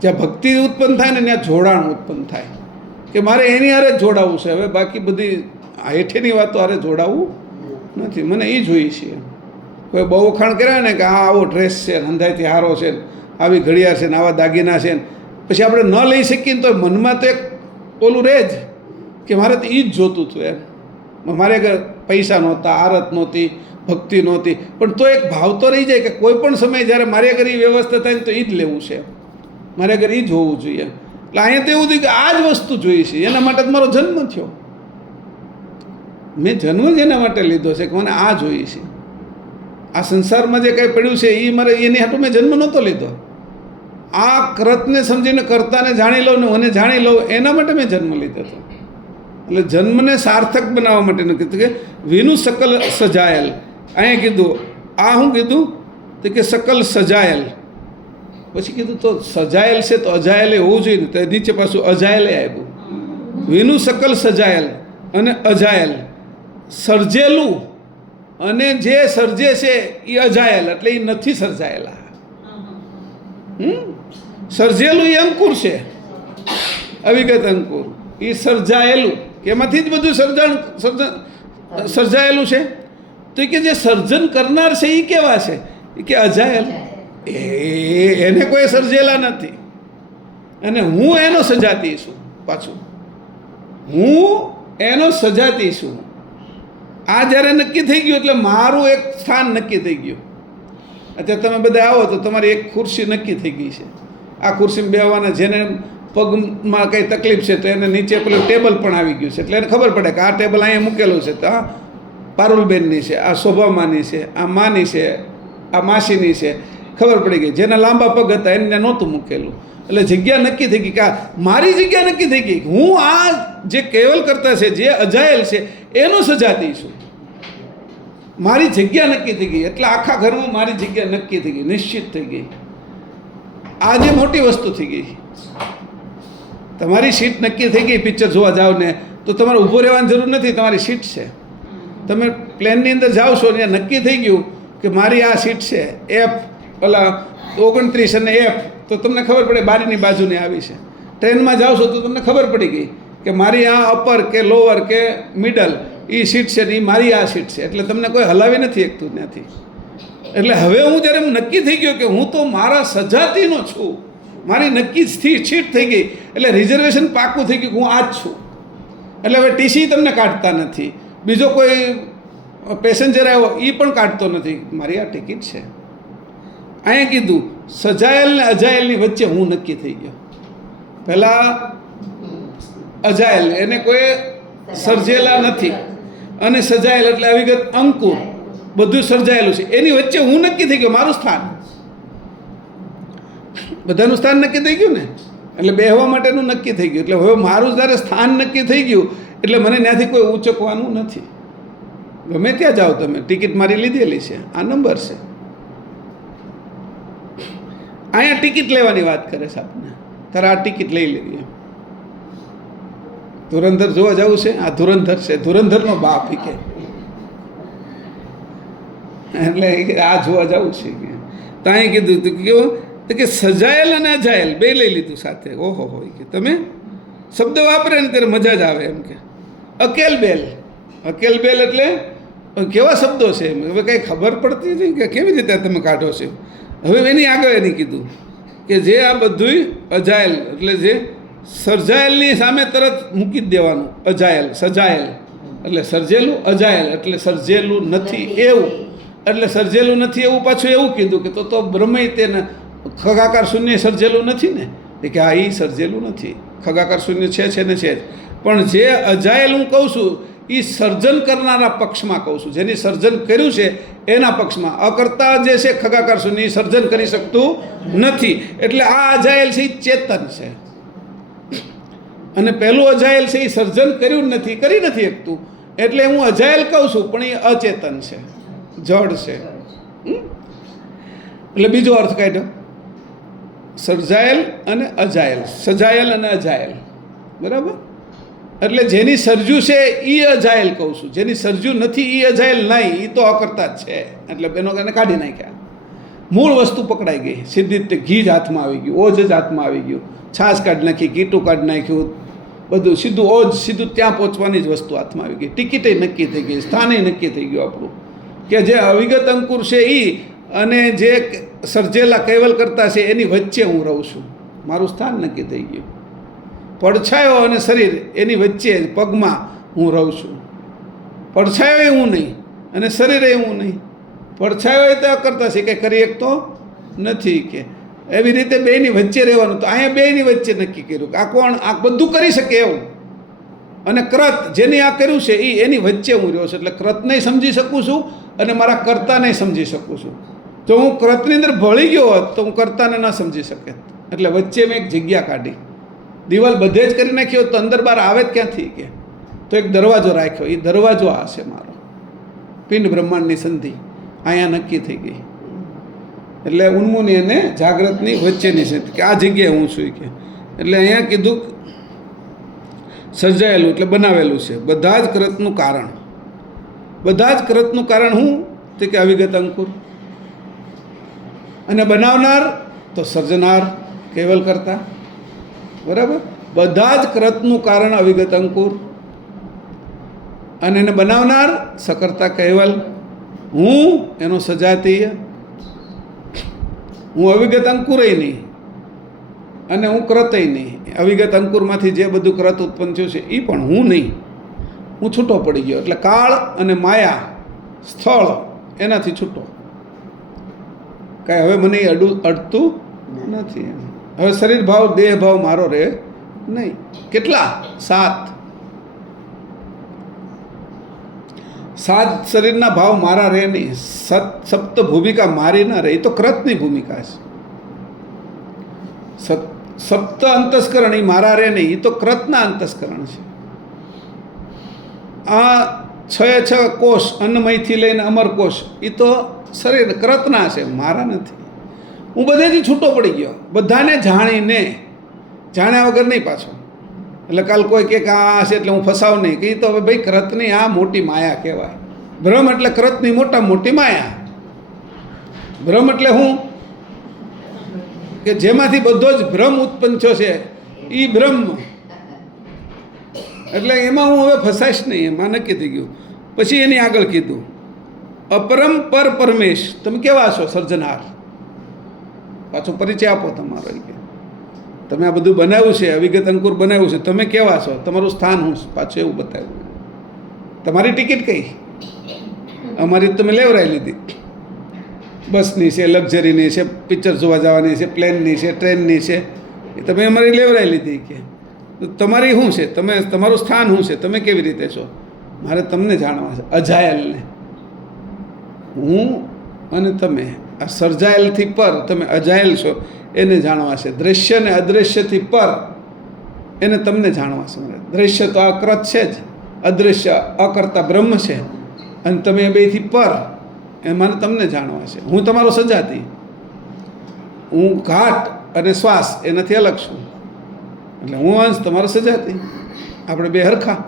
જ્યાં ભક્તિ ઉત્પન્ન થાય ને ત્યાં જોડાણ ઉત્પન્ન થાય કે મારે એની હારે જ જોડાવવું છે. હવે બાકી બધી હેઠેની વાતો હારે જોડાવવું નથી. મને એ જોઈએ છે. કોઈ બહુ વખાણ કર્યા ને કે આ આવો ડ્રેસ છે, હંધાઈથી હારો છે, આવી ઘડિયાળ છે ને આવા દાગીના છે, પછી આપણે ન લઈ શકીએ ને તો મનમાં તો એક ઓલું રહે જ કે મારે તો એ જ જોતું હતું એમ. મારે આગળ પૈસા નહોતા, આરત નહોતી, ભક્તિ નહોતી, પણ તો એક ભાવ તો રહી જાય કે કોઈ પણ સમયે જ્યારે મારી આગળ એ વ્યવસ્થા થાય ને તો એ જ લેવું છે, મારે આગળ એ જ હોવું જોઈએ. એટલે અહીંયા તો એવું થયું કે આ જ વસ્તુ જોઈએ છે. એના માટે જ મારો જન્મ થયો. મેં જન્મ જ એના માટે લીધો છે કે મને આ જોઈએ છે. આ સંસારમાં જે કંઈ પડ્યું છે એ મારે એની હાટું મેં જન્મ નહોતો લીધો. આ કરતને સમજીને કરતાને જાણી લઉં ને મને જાણી લઉં એના માટે મેં જન્મ લીધો હતો. એટલે જન્મને સાર્થક બનાવવા માટેનું કીધું કે વિનું સકલ સજાયેલ. અહીંયા કીધું આ શું કીધું તો કે સકલ સજાયેલ. પછી કીધું તો સજાયેલ છે તો અજાયેલે હોવું જોઈએ ને, તો નીચે પાછું અજાયેલે આવ્યું. વિનું સકલ સજાયેલ અને અજાયેલ, સર્જેલું અને જે સર્જે છે એ અજાયેલ, એટલે એ નથી સર્જાયેલા. સર્જેલું એ અંકુર છે, અવિગત અંકુર. એ સર્જાયેલું એમાંથી જ બધું સર્જાયેલું છે. તો કે જે સર્જન કરનાર છે એ કેવા છે? કે અજાયેલ. એને કોઈ સર્જેલા નથી અને હું એનો સજાતી છું. પાછું હું એનો સજાતી છું. આ જ્યારે નક્કી થઈ ગયું એટલે મારું એક સ્થાન નક્કી થઈ ગયું. અત્યારે તમે બધા આવો તો તમારી એક ખુરશી નક્કી થઈ ગઈ છે. આ ખુરશીમાં બેસવાના, જેને પગમાં કંઈ તકલીફ છે તો એને નીચે પેલું ટેબલ પણ આવી ગયું છે. એટલે એને ખબર પડે કે આ ટેબલ અહીંયા મૂકેલું છે તો આ પારુલબેનની છે, આ શોભામાની છે, આ માની છે, આ માસીની છે. ખબર પડી ગઈ. જેના લાંબા પગ હતા એને નહોતું મૂકેલું. એટલે જગ્યા નક્કી થઈ ગઈ કે મારી જગ્યા નક્કી થઈ ગઈ. હું આ જે કેવલ કરતા છે, જે અજાયેલ છે એનો સજાતી છું. મારી જગ્યા નક્કી થઈ ગઈ. એટલે આખા ઘરમાં મારી જગ્યા નક્કી થઈ ગઈ, નિશ્ચિત થઈ ગઈ. આ જે મોટી વસ્તુ થઈ ગઈ. તમારી સીટ નક્કી થઈ ગઈ. પિક્ચર જોવા જાઓ ને તો તમારે ઊભો રહેવાની જરૂર નથી, તમારી સીટ છે. તમે પ્લેનની અંદર જાઓ છો ને નક્કી થઈ ગયું કે મારી આ સીટ છે, F ઓલા 29 અને F, તો તમને ખબર પડે બારીની બાજુને આવી છે. ટ્રેનમાં જાઓ છો તો તમને ખબર પડી ગઈ કે મારી આ અપર કે લોઅર કે મિડલ એ સીટ છે ને એ મારી આ સીટ છે. એટલે તમને કોઈ હલાવી નથી શકતું ત્યાંથી. એટલે હવે હું જ્યારે નક્કી થઈ ગયો કે હું તો મારા સજાતીનો છું, મારી નક્કી સીટ થઈ ગઈ, એટલે રિઝર્વેશન પાકું થઈ ગયું, હું આ જ છું. એટલે હવે ટીસી તમને કાઢતા નથી, બીજો કોઈ પેસેન્જર આવ્યો એ પણ કાઢતો નથી, મારી આ ટિકિટ છે. અહીંયા કીધું સજાયેલ ને અજાયેલની વચ્ચે હું નક્કી થઈ ગયો. પહેલાં અજાયેલ એને કોઈ સર્જેલા નથી અને સજાયેલ એટલે અવિગત અંકુર, બધું સર્જાયેલું છે. એની વચ્ચે હું નક્કી થઈ ગયો, મારું સ્થાન. બધાનું સ્થાન નક્કી થઈ ગયું ને, એટલે બેહવા માટેનું નક્કી થઈ ગયું. એટલે હવે મારું જ્યારે સ્થાન નક્કી થઈ ગયું એટલે મને ત્યાંથી કોઈ ઊંચકવાનું નથી. ગમે ત્યાં જાઓ તમે, ટિકિટ મારી લીધેલી છે, આ નંબર છે. અહીંયા ટિકિટ લેવાની વાત કરે છે આપને, તારે આ ટિકિટ લઈ લેવી. ધુરંધર જોવા જવું છે, આ ધુરંધર છે, ધુરંધરનો બાપ કે એટલે આ જોવા જવું છે કે તો અહીં કીધું તો કેવું કે સજાયેલ અને અજાયેલ બે લઈ લીધું સાથે. ઓહો હોય કે તમે શબ્દ વાપરે ને ત્યારે મજા જ આવે એમ કે અકેલ બેલ. અકેલ બેલ એટલે કેવા શબ્દો છે, હવે કંઈ ખબર પડતી નથી કે કેવી રીતે તમે કાઢો છો. હવે એની આગળ એની કીધું કે જે આ બધું અજાયેલ એટલે જે સર્જાયેલની સામે તરત મૂકી જ દેવાનું. અજાયેલ સજાયેલ એટલે સર્જેલું, અજાયેલ એટલે સર્જેલું નથી એવું. એટલે સર્જેલું નથી એવું પાછું એવું કીધું કે તો બ્રહ્મય તેને ખગાકાર શૂન્ય સર્જેલું નથી ને, કે આ એ સર્જેલું નથી. ખગાકાર શૂન્ય છે ને છે જ, પણ જે અજાયેલ હું કહું છું એ સર્જન કરનારા પક્ષમાં કહું છું, જેની સર્જન કર્યું છે એના પક્ષમાં. અકર્તા જે છે ખગાકાર શૂન્ય એ સર્જન કરી શકતું નથી. એટલે આ અજાયેલ છે એ ચેતન છે, અને પહેલું અજાયેલ છે એ સર્જન કર્યું નથી, કરી નથી શકતું. એટલે હું અજાયેલ કહું છું પણ એ અચેતન છે, જડ છે. એટલે બીજો અર્થ કાઢ્યો, સર્જાયેલ અને અજાયેલ, સજાયેલ અને અજાયેલ. બરાબર? એટલે જેની સર્જ્યું છે એ અજાયેલ કહું છું, જેની સર્જ્યું નથી એ અજાયેલ નહીં, એ તો અકર્તા જ છે. એટલે બેનો કારણે કાઢી નાખ્યા. મૂળ વસ્તુ પકડાઈ ગઈ સીધી રીતે. ઘી જ હાથમાં આવી ગયું, ઓજ જ હાથમાં આવી ગયું, છાશ કાઢી નાખી, કીટું કાઢી નાખ્યું, બધું સીધું ઓજ સીધું ત્યાં પહોંચવાની જ વસ્તુ હાથમાં આવી ગઈ. ટિકિટે નક્કી થઈ ગઈ, સ્થાને નક્કી થઈ ગયું આપણું, કે જે અવિગત અંકુર છે એ અને જે સર્જેલા કૈવલ કરતા છે એની વચ્ચે હું રહું છું. મારું સ્થાન નક્કી થઈ ગયું. પડછાયો અને શરીર એની વચ્ચે પગમાં હું રહું છું. પડછાયો એ હું નહીં અને શરીરે હું નહીં. પડછાયો એ તો કરતા છે કંઈ કરી શકતો નથી કે એવી રીતે બેની વચ્ચે રહેવાનું. તો અહીંયા બેની વચ્ચે નક્કી કર્યું કે આ કોણ, આ બધું કરી શકે એવું, અને ક્રત જેને આ કર્યું છે એ એની વચ્ચે હું રહ્યો છું. એટલે ક્રતને સમજી શકું છું અને મારા કર્તાને સમજી શકું છું. જો હું ક્રતની અંદર ભળી ગયો હોત તો હું કર્તાને ન સમજી શકે. એટલે વચ્ચે મેં એક જગ્યા કાઢી. દિવાલ બધે જ કરી નાખ્યો તો અંદર બહાર આવે જ ક્યાંથી કે, તો એક દરવાજો રાખ્યો. એ દરવાજો આ છે મારો, પિંડ બ્રહ્માંડની સંધિ અહીંયા નક્કી થઈ ગઈ. એટલે ઉન્મુની અને જાગ્રતની વચ્ચેની છે કે આ જગ્યાએ હું છું કે. એટલે અહીંયા કીધું સર્જાયેલું એટલે બનાવેલું છે. બધા જ કૃતનું કારણ, બધા જ કૃતનું કારણ હું તે કે અવિગત અંકુર, અને બનાવનાર તો સર્જનાર કેવલ કરતા. બરાબર? બધા જ કૃતનું કારણ અવિગત અંકુર, અને એને બનાવનાર સકર્તા કૈવલ. હું એનો સજાતીય, હું અવિગત અંકુરય નહીં અને હું કૃતય નહીં. અવિગત અંકુરમાંથી જે બધું કૃત ઉત્પન્ન થયું છે એ પણ હું નહીં, હું છૂટો પડી ગયો. એટલે કાળ અને માયા સ્થળ એનાથી છૂટો. કાંઈ હવે મને અડતું નથી. હવે શરીર ભાવ દેહ ભાવ મારો રહે નહીં. કેટલા? 7 શરીરના ભાવ મારા રહે નહીં. સપ્ત ભૂમિકા મારી ના રહે, એ તો કૃતની ભૂમિકા છે. સપ્ત અંતસ્કરણ એ મારા રહે નહીં, એ તો કૃતના અંતસ્કરણ છે. આ 6 કોષ અન્નમયથી લઈને અમર કોષ એ તો શરીર કૃતના છે, મારા નથી. હું બધેથી છૂટો પડી ગયો, બધાને જાણ્યા વગર નહીં પાછો. એટલે કાલ કોઈ કે આ છે એટલે હું ફસાવ નહીં કે, તો હવે ભાઈ કૃતની આ મોટી માયા કહેવાય. ભ્રમ એટલે કૃતની મોટા મોટી માયા. ભ્રમ એટલે હું કે જેમાંથી બધો જ ભ્રમ ઉત્પન્ન થયો છે એ બ્રહ્મ. એટલે એમાં હું હવે ફસાઈશ નહીં, એમાં નક્કી થઈ ગયું. પછી એની આગળ કીધું અપરમ પર પરમેશ. તમે કેવા છો? સર્જનાર. પાછો પરિચય આપો તમારો. તમે આ બધું બનાવ્યું છે, અવિગત અંકુર બનાવ્યું છે, તમે કેવા છો? તમારું સ્થાન હું પાછું એવું બતાવ્યું. તમારી ટિકિટ કઈ? અમારી તમે લેવરાઈ લીધી. બસની છે, લક્ઝરીની છે, પિક્ચર જોવા જવાની છે, પ્લેનની છે, ટ્રેનની છે, એ તમે અમારી લેવરાઈ લીધી કે તમારી શું છે? તમારું સ્થાન શું છે? તમે કેવી રીતે છો? મારે તમને જાણવા છે. અજાયેલને હું અને તમે, આ સર્જાયેલથી પર તમે અજાયેલ છો એને જાણવા છે. દ્રશ્ય ને અદૃશ્યથી પર એને તમને જાણવા છે. દ્રશ્ય તો અકૃત છે જ, અદૃશ્ય અકર્તા બ્રહ્મ છે, અને તમે એ બેથી પર એમાં તમને જાણવા છે. હું તમારો સજાતી, હું ઘાટ અને શ્વાસ એનાથી અલગ છું, એટલે હું અંશ તમારો સજાતી, આપણે બે હરખા.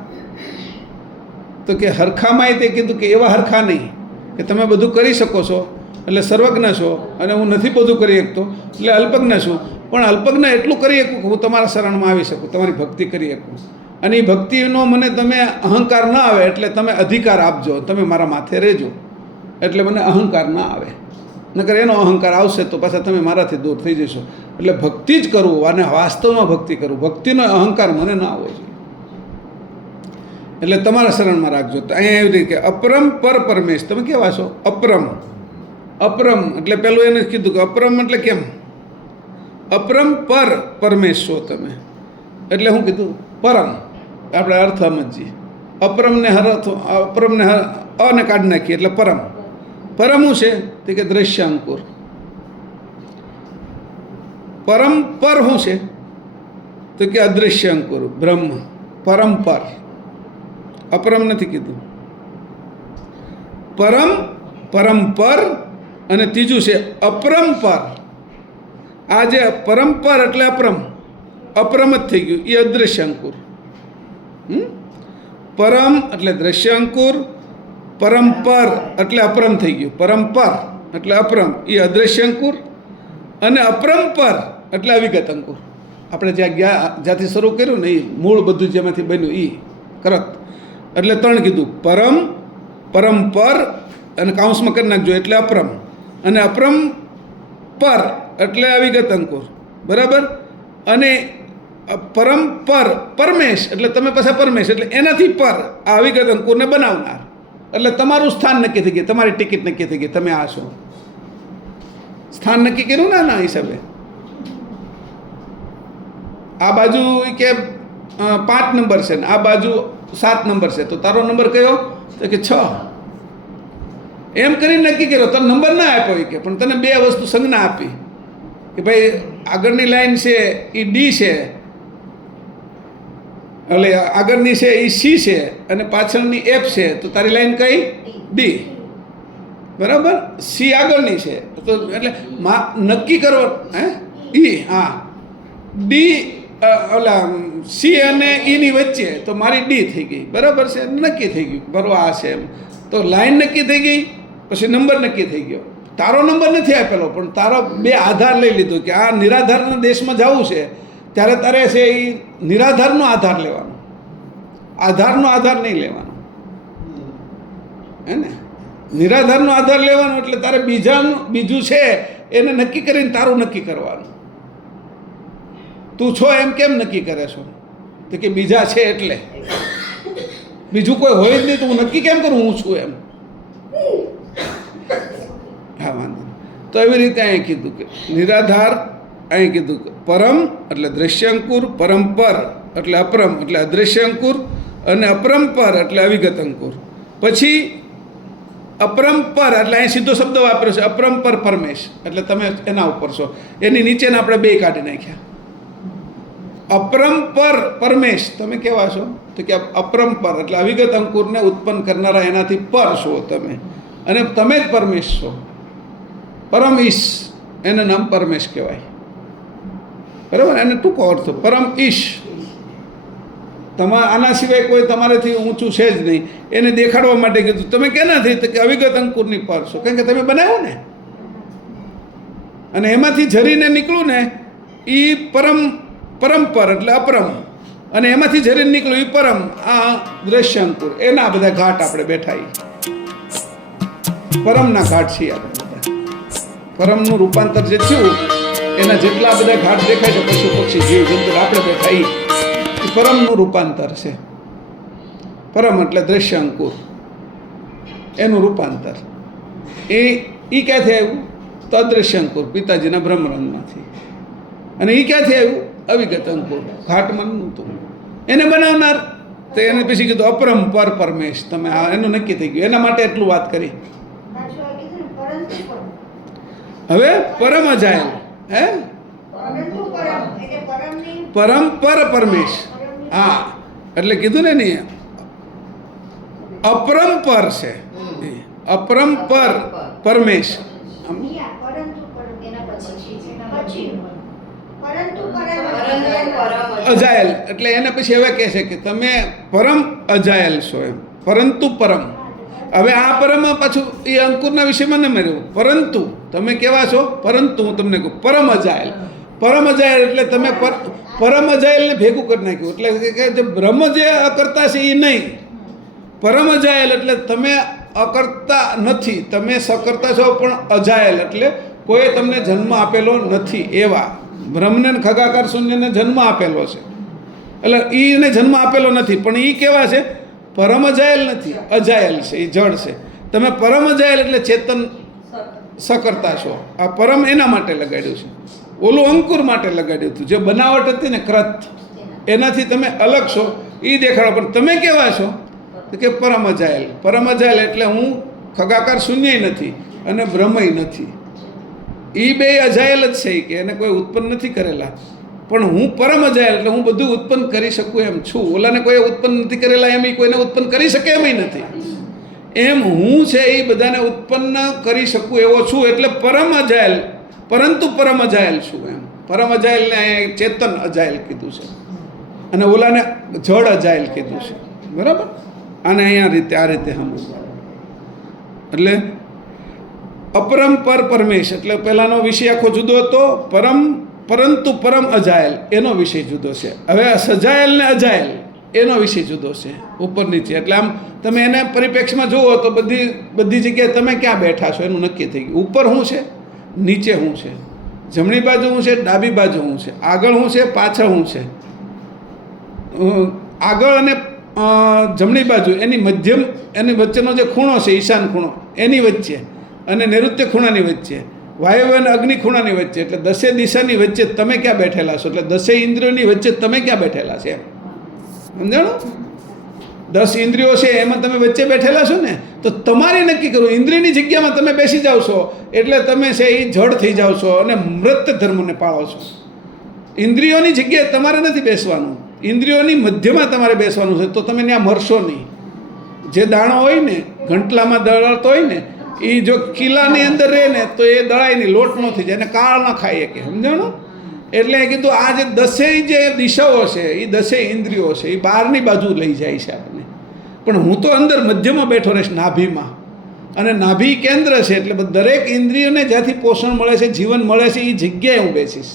તો કે હરખામાંય તે કીધું કે એવા હરખા નહીં કે તમે બધું કરી શકો છો એટલે સર્વજ્ઞ છો, અને હું નથી બધું કરી શકતો એટલે અલ્પજ્ઞ છું, પણ અલ્પજ્ઞ એટલું કરી શકું કે હું તમારા શરણમાં આવી શકું, તમારી ભક્તિ કરી શકું. અને એ ભક્તિનો મને તમે અહંકાર ન આવે એટલે તમે અધિકાર આપજો, તમે મારા માથે રહેજો એટલે મને અહંકાર ના આવે. નકર એનો અહંકાર આવશે તો પાછા તમે મારાથી દૂર થઈ જશો. એટલે ભક્તિ જ કરવું અને વાસ્તવમાં ભક્તિ કરવું, ભક્તિનો અહંકાર મને ના આવવો જોઈએ. એટલે તમારા શરણમાં રાખજો. તો અહીંયા એવી રીતે કે અપરમ પર પરમેશ, તમે કેવા છો? અપરમ. અપરમ એટલે પેલું એને કીધું કે અપરમ એટલે કેમ? અપરમ પર પરમેશ છો તમે, એટલે હું કીધું પરમ. આપણે અર્થ સમજીએ. અપરમને અપરમને અને કાઢી નાખીએ એટલે પરમ. પરમ શું છે? તે કે દ્રશ્ય અંકુર. પરમ પર શું છે? તો કે અદૃશ્ય અંકુર બ્રહ્મ. પરમ પર, અપરમ નથી કીધું. પરમ, પરમ પર, અને ત્રીજું છે અપરમ પર. આ જે પરમ પર એટલે અપરમ, અપરમ જ થઈ ગયું, એ અદૃશ્ય અંકુર. પરમ એટલે દ્રશ્ય અંકુર, પરમપર એટલે અપરમ થઈ ગયું, પરમપર એટલે અપરમ, એ અદૃશ્ય અંકુર, અને અપરંપર એટલે અવિગત અંકુર. આપણે જ્યાં ગયા, જ્યાંથી શરૂ કર્યું ને એ મૂળ બધું જેમાંથી બન્યું એ કરત, એટલે ત્રણ કીધું, પરમ, પરમપર અને કાઉન્સમાં કરી નાખજો એટલે અપરમ, અને અપરંપર એટલે અવિગત અંકુર, બરાબર. અને પરમપર પરમેશ એટલે તમે પાછા પરમેશ, એટલે એનાથી પર આ અવિગત અંકુરને બનાવનાર. એટલે તમારું સ્થાન નક્કી થઈ ગયું, તમારી ટિકિટ નક્કી થઈ ગઈ, તમે આ છો. સ્થાન નક્કી કર્યું ને આના હિસાબે. આ બાજુ કે 5 નંબર છે ને આ બાજુ 7 નંબર છે, તો તારો નંબર કયો? તો કે 6. એમ કરીને નક્કી કર્યો. તને નંબર ના આપ્યો કે, પણ તને 2 વસ્તુ સંજ્ઞા આપી કે ભાઈ આગળની લાઈન છે એ ડી છે, એટલે આગળની છે એ સી છે, અને પાછળની એફ છે, તો તારી લાઈન કઈ? ડી, બરાબર. સી આગળની છે તો એટલે નક્કી કરો. હે ઈ, હા, ડી ઓલા સી અને ઈની વચ્ચે, તો મારી ડી થઈ ગઈ, બરાબર છે, નક્કી થઈ ગયું બરાબર આ છે એમ. તો લાઈન નક્કી થઈ ગઈ, પછી નંબર નક્કી થઈ ગયો. તારો નંબર નથી આપેલો, પણ તારો 2 આધાર લઈ લીધો કે આ નિરાધારના દેશમાં જવું છે, ત્યારે તારે છે એ નિરાધારનો આધાર લેવાનો, આધારનો આધાર નહીં લેવાનો, હે ને? નિરાધારનો આધાર લેવાનો, એટલે તારે બીજું છે એને નક્કી કરીને તારું નક્કી કરવાનું. તું છો એમ કેમ નક્કી કરે છો? તો કે બીજા છે એટલે. બીજું કોઈ હોય જ નહીં તો હું નક્કી કેમ કરું હું છું એમ? હા, વાંધો. તો એવી રીતે અહીં કીધું કે નિરાધાર, અહીં કીધું કે પરમ એટલે દ્રશ્ય અંકુર, પરમપર એટલે અપરમ એટલે અદૃશ્ય અંકુર, અને અપરંપર એટલે અવિગત અંકુર. પછી અપરંપર એટલે અહીં સીધો શબ્દ વાપર્યો છે, અપરંપર પરમેશ, એટલે તમે એના ઉપર છો. એની નીચેના આપણે 2 કાઢી નાખ્યા. અપરંપર પરમેશ, તમે કેવા છો? તો કે અપરંપર એટલે અવિગત અંકુરને ઉત્પન્ન કરનારા, એનાથી પર છો તમે, અને તમે જ પરમેશ છો. પરમ ઈશ, એનું નામ પરમેશ કહેવાય, બરાબર. એને ટૂંકો અર્થ પરમ ઈશ. આના સિવાય કોઈ તમારાથી ઊંચું છે જ નહીં. એને દેખાડવા માટે કીધું તમે કેનાથી? તો કે અવિગત અંકુરની પર છો, કારણ કે તમે બનાવ્યો ને, અને એમાંથી ઝરીને નીકળું ને એ પરમપર એટલે અપરમ, અને એમાંથી ઝરીને નીકળ્યું એ પરમ, આ દ્રશ્ય અંકુર. એના બધા ઘાટ આપણે બેઠા, પરમના ઘાટ છીએ આપણે બધા. પરમનું રૂપાંતર જે થયું એના જેટલા બધા ઘાટ દેખાય છે, પશુ પક્ષી જીવ જંતુ આપણે બેઠા એ પરમનું રૂપાંતર છે. પરમ એટલે દ્રશ્ય અંકુર, એનું રૂપાંતર. એ ક્યાંથી આવ્યું? તો અદૃશ્ય અંકુર, પિતાજીના બ્રહ્મરંગમાંથી. અને એ ક્યાંથી આવ્યું? અવિગત અંકુર, ઘાટમાં નહોતું. એને બનાવનાર, તો એને પછી કીધું અપરમ પર પરમેશ. તમે આ એનું નક્કી થઈ ગયું, એના માટે એટલું વાત કરી. હવે પરમ અજાયલ, હે પરમ પરમેશ. હા, એટલે કીધું ને નહીં, અપરંપર છે, અપરંપર પરમેશ. અજાયલ એટલે એને પછી હવે કહે છે કે તમે પરમ અજાયલ છો એમ, પરંતુ પરમ. હવે આ પરમ પાછું એ અંકુરના વિષયમાં ન મેળવ્યું, પરંતુ તમે કેવા છો, પરંતુ હું તમને કહું પરમ અજાયલ. પરમ અજાયલ એટલે તમે પરમ અજાયલને ભેગું કરી નાખ્યું, એટલે કે જે બ્રહ્મ જે અકર્તા છે એ નહીં. પરમ અજાયલ એટલે તમે અકર્તા નથી, તમે સકર્તા છો પણ અજાયલ એટલે કોઈ તમને જન્મ આપેલો નથી એવા બ્રહ્મને ખગાકાર શૂન્યને જન્મ આપેલો છે, એટલે એને જન્મ આપેલો નથી, પણ એ કેવા છે, પરમ અજાયલ નથી, અજાયલ છે, એ જળ છે. તમે પરમ અજાયલ એટલે ચેતન સકર્તા છો. આ પરમ એના માટે લગાડ્યું છે, ઓલું અંકુર માટે લગાડ્યું હતું, જે બનાવટ હતી ને ક્રત, એનાથી તમે અલગ છો એ દેખાડો. પણ તમે કેવા છો કે પરમ અજાયલ. પરમ અજાયલ એટલે હું ખગાકાર શૂન્યય નથી અને બ્રહ્મય નથી, એ બે અજાયલ જ છે કે એને કોઈ ઉત્પન્ન નથી કરેલા. પણ હું પરમ અજાયલ એટલે હું બધું ઉત્પન્ન કરી શકું એમ છું. ઓલાને કોઈ ઉત્પન્ન નથી કરેલા એમ કોઈને ઉત્પન્ન કરી શકે એમ નથી. એમ હું છે એ બધાને ઉત્પન્ન કરી શકું એવો છું, એટલે પરમ અજાયલ, પરંતુ પરમ અજાયલ છું એમ. પરમ અજાયલને અહીંયા ચેતન અજાયલ કીધું છે અને ઓલાને જળ અજાયલ કીધું છે, બરાબર. અને અહીંયા રીતે આ રીતે સમજવું. એટલે અપરંપર પરમેશ એટલે પહેલાંનો વિષય આખો જુદો હતો, પરંતુ પરમ અજાયલ એનો વિષય જુદો છે. હવે સજાયલ ને અજાયલ એનો વિષય જુદો છે, ઉપર નીચે. એટલે આમ તમે એને પરિપ્રેક્ષમાં જુઓ તો બધી જગ્યાએ તમે ક્યાં બેઠા છો એનું નક્કી થઈ ગયું. ઉપર શું છે, નીચે શું છે, જમણી બાજુ શું છે, ડાબી બાજુ શું છે, આગળ શું છે, પાછળ શું છે, આગળ અને જમણી બાજુ એની મધ્યમ, એની વચ્ચેનો જે ખૂણો છે ઈશાન ખૂણો એની વચ્ચે, અને નૈઋત્ય ખૂણાની વચ્ચે, વાયવ્ય અને અગ્નિ ખૂણાની વચ્ચે, એટલે દસે દિશાની વચ્ચે તમે ક્યાં બેઠેલા છો, એટલે દસે ઇન્દ્રિયોની વચ્ચે તમે ક્યાં બેઠેલા છે એમ. સમજાણું? 10 ઇન્દ્રિયો છે એમાં તમે વચ્ચે બેઠેલા છો ને, તો તમારે નક્કી કરવું. ઇન્દ્રિયની જગ્યામાં તમે બેસી જાઓ છો એટલે તમે છે એ જડ થઈ જાઓ છો અને મૃત ધર્મને પાળો છો. ઇન્દ્રિયોની જગ્યાએ તમારે નથી બેસવાનું, ઇન્દ્રિયોની મધ્યમાં તમારે બેસવાનું છે, તો તમે ત્યાં મરશો નહીં. જે દાણો હોય ને ઘંટલામાં દળાતો હોય ને, એ જો કિલ્લાની અંદર રહે ને તો એ દળાય નહીં, લોટ ન થઈ જાય, એને કાળ ન ખાઈએ કે. સમજાણું? એટલે કીધું આ જે દસેય જે દિશાઓ છે એ દસેય ઇન્દ્રિયો છે એ બહારની બાજુ લઈ જાય છે આપણને, પણ હું તો અંદર મધ્યમાં બેઠો રહીશ, નાભીમાં. અને નાભી કેન્દ્ર છે, એટલે દરેક ઇન્દ્રિયોને જ્યાંથી પોષણ મળે છે, જીવન મળે છે, એ જગ્યાએ હું બેસીશ.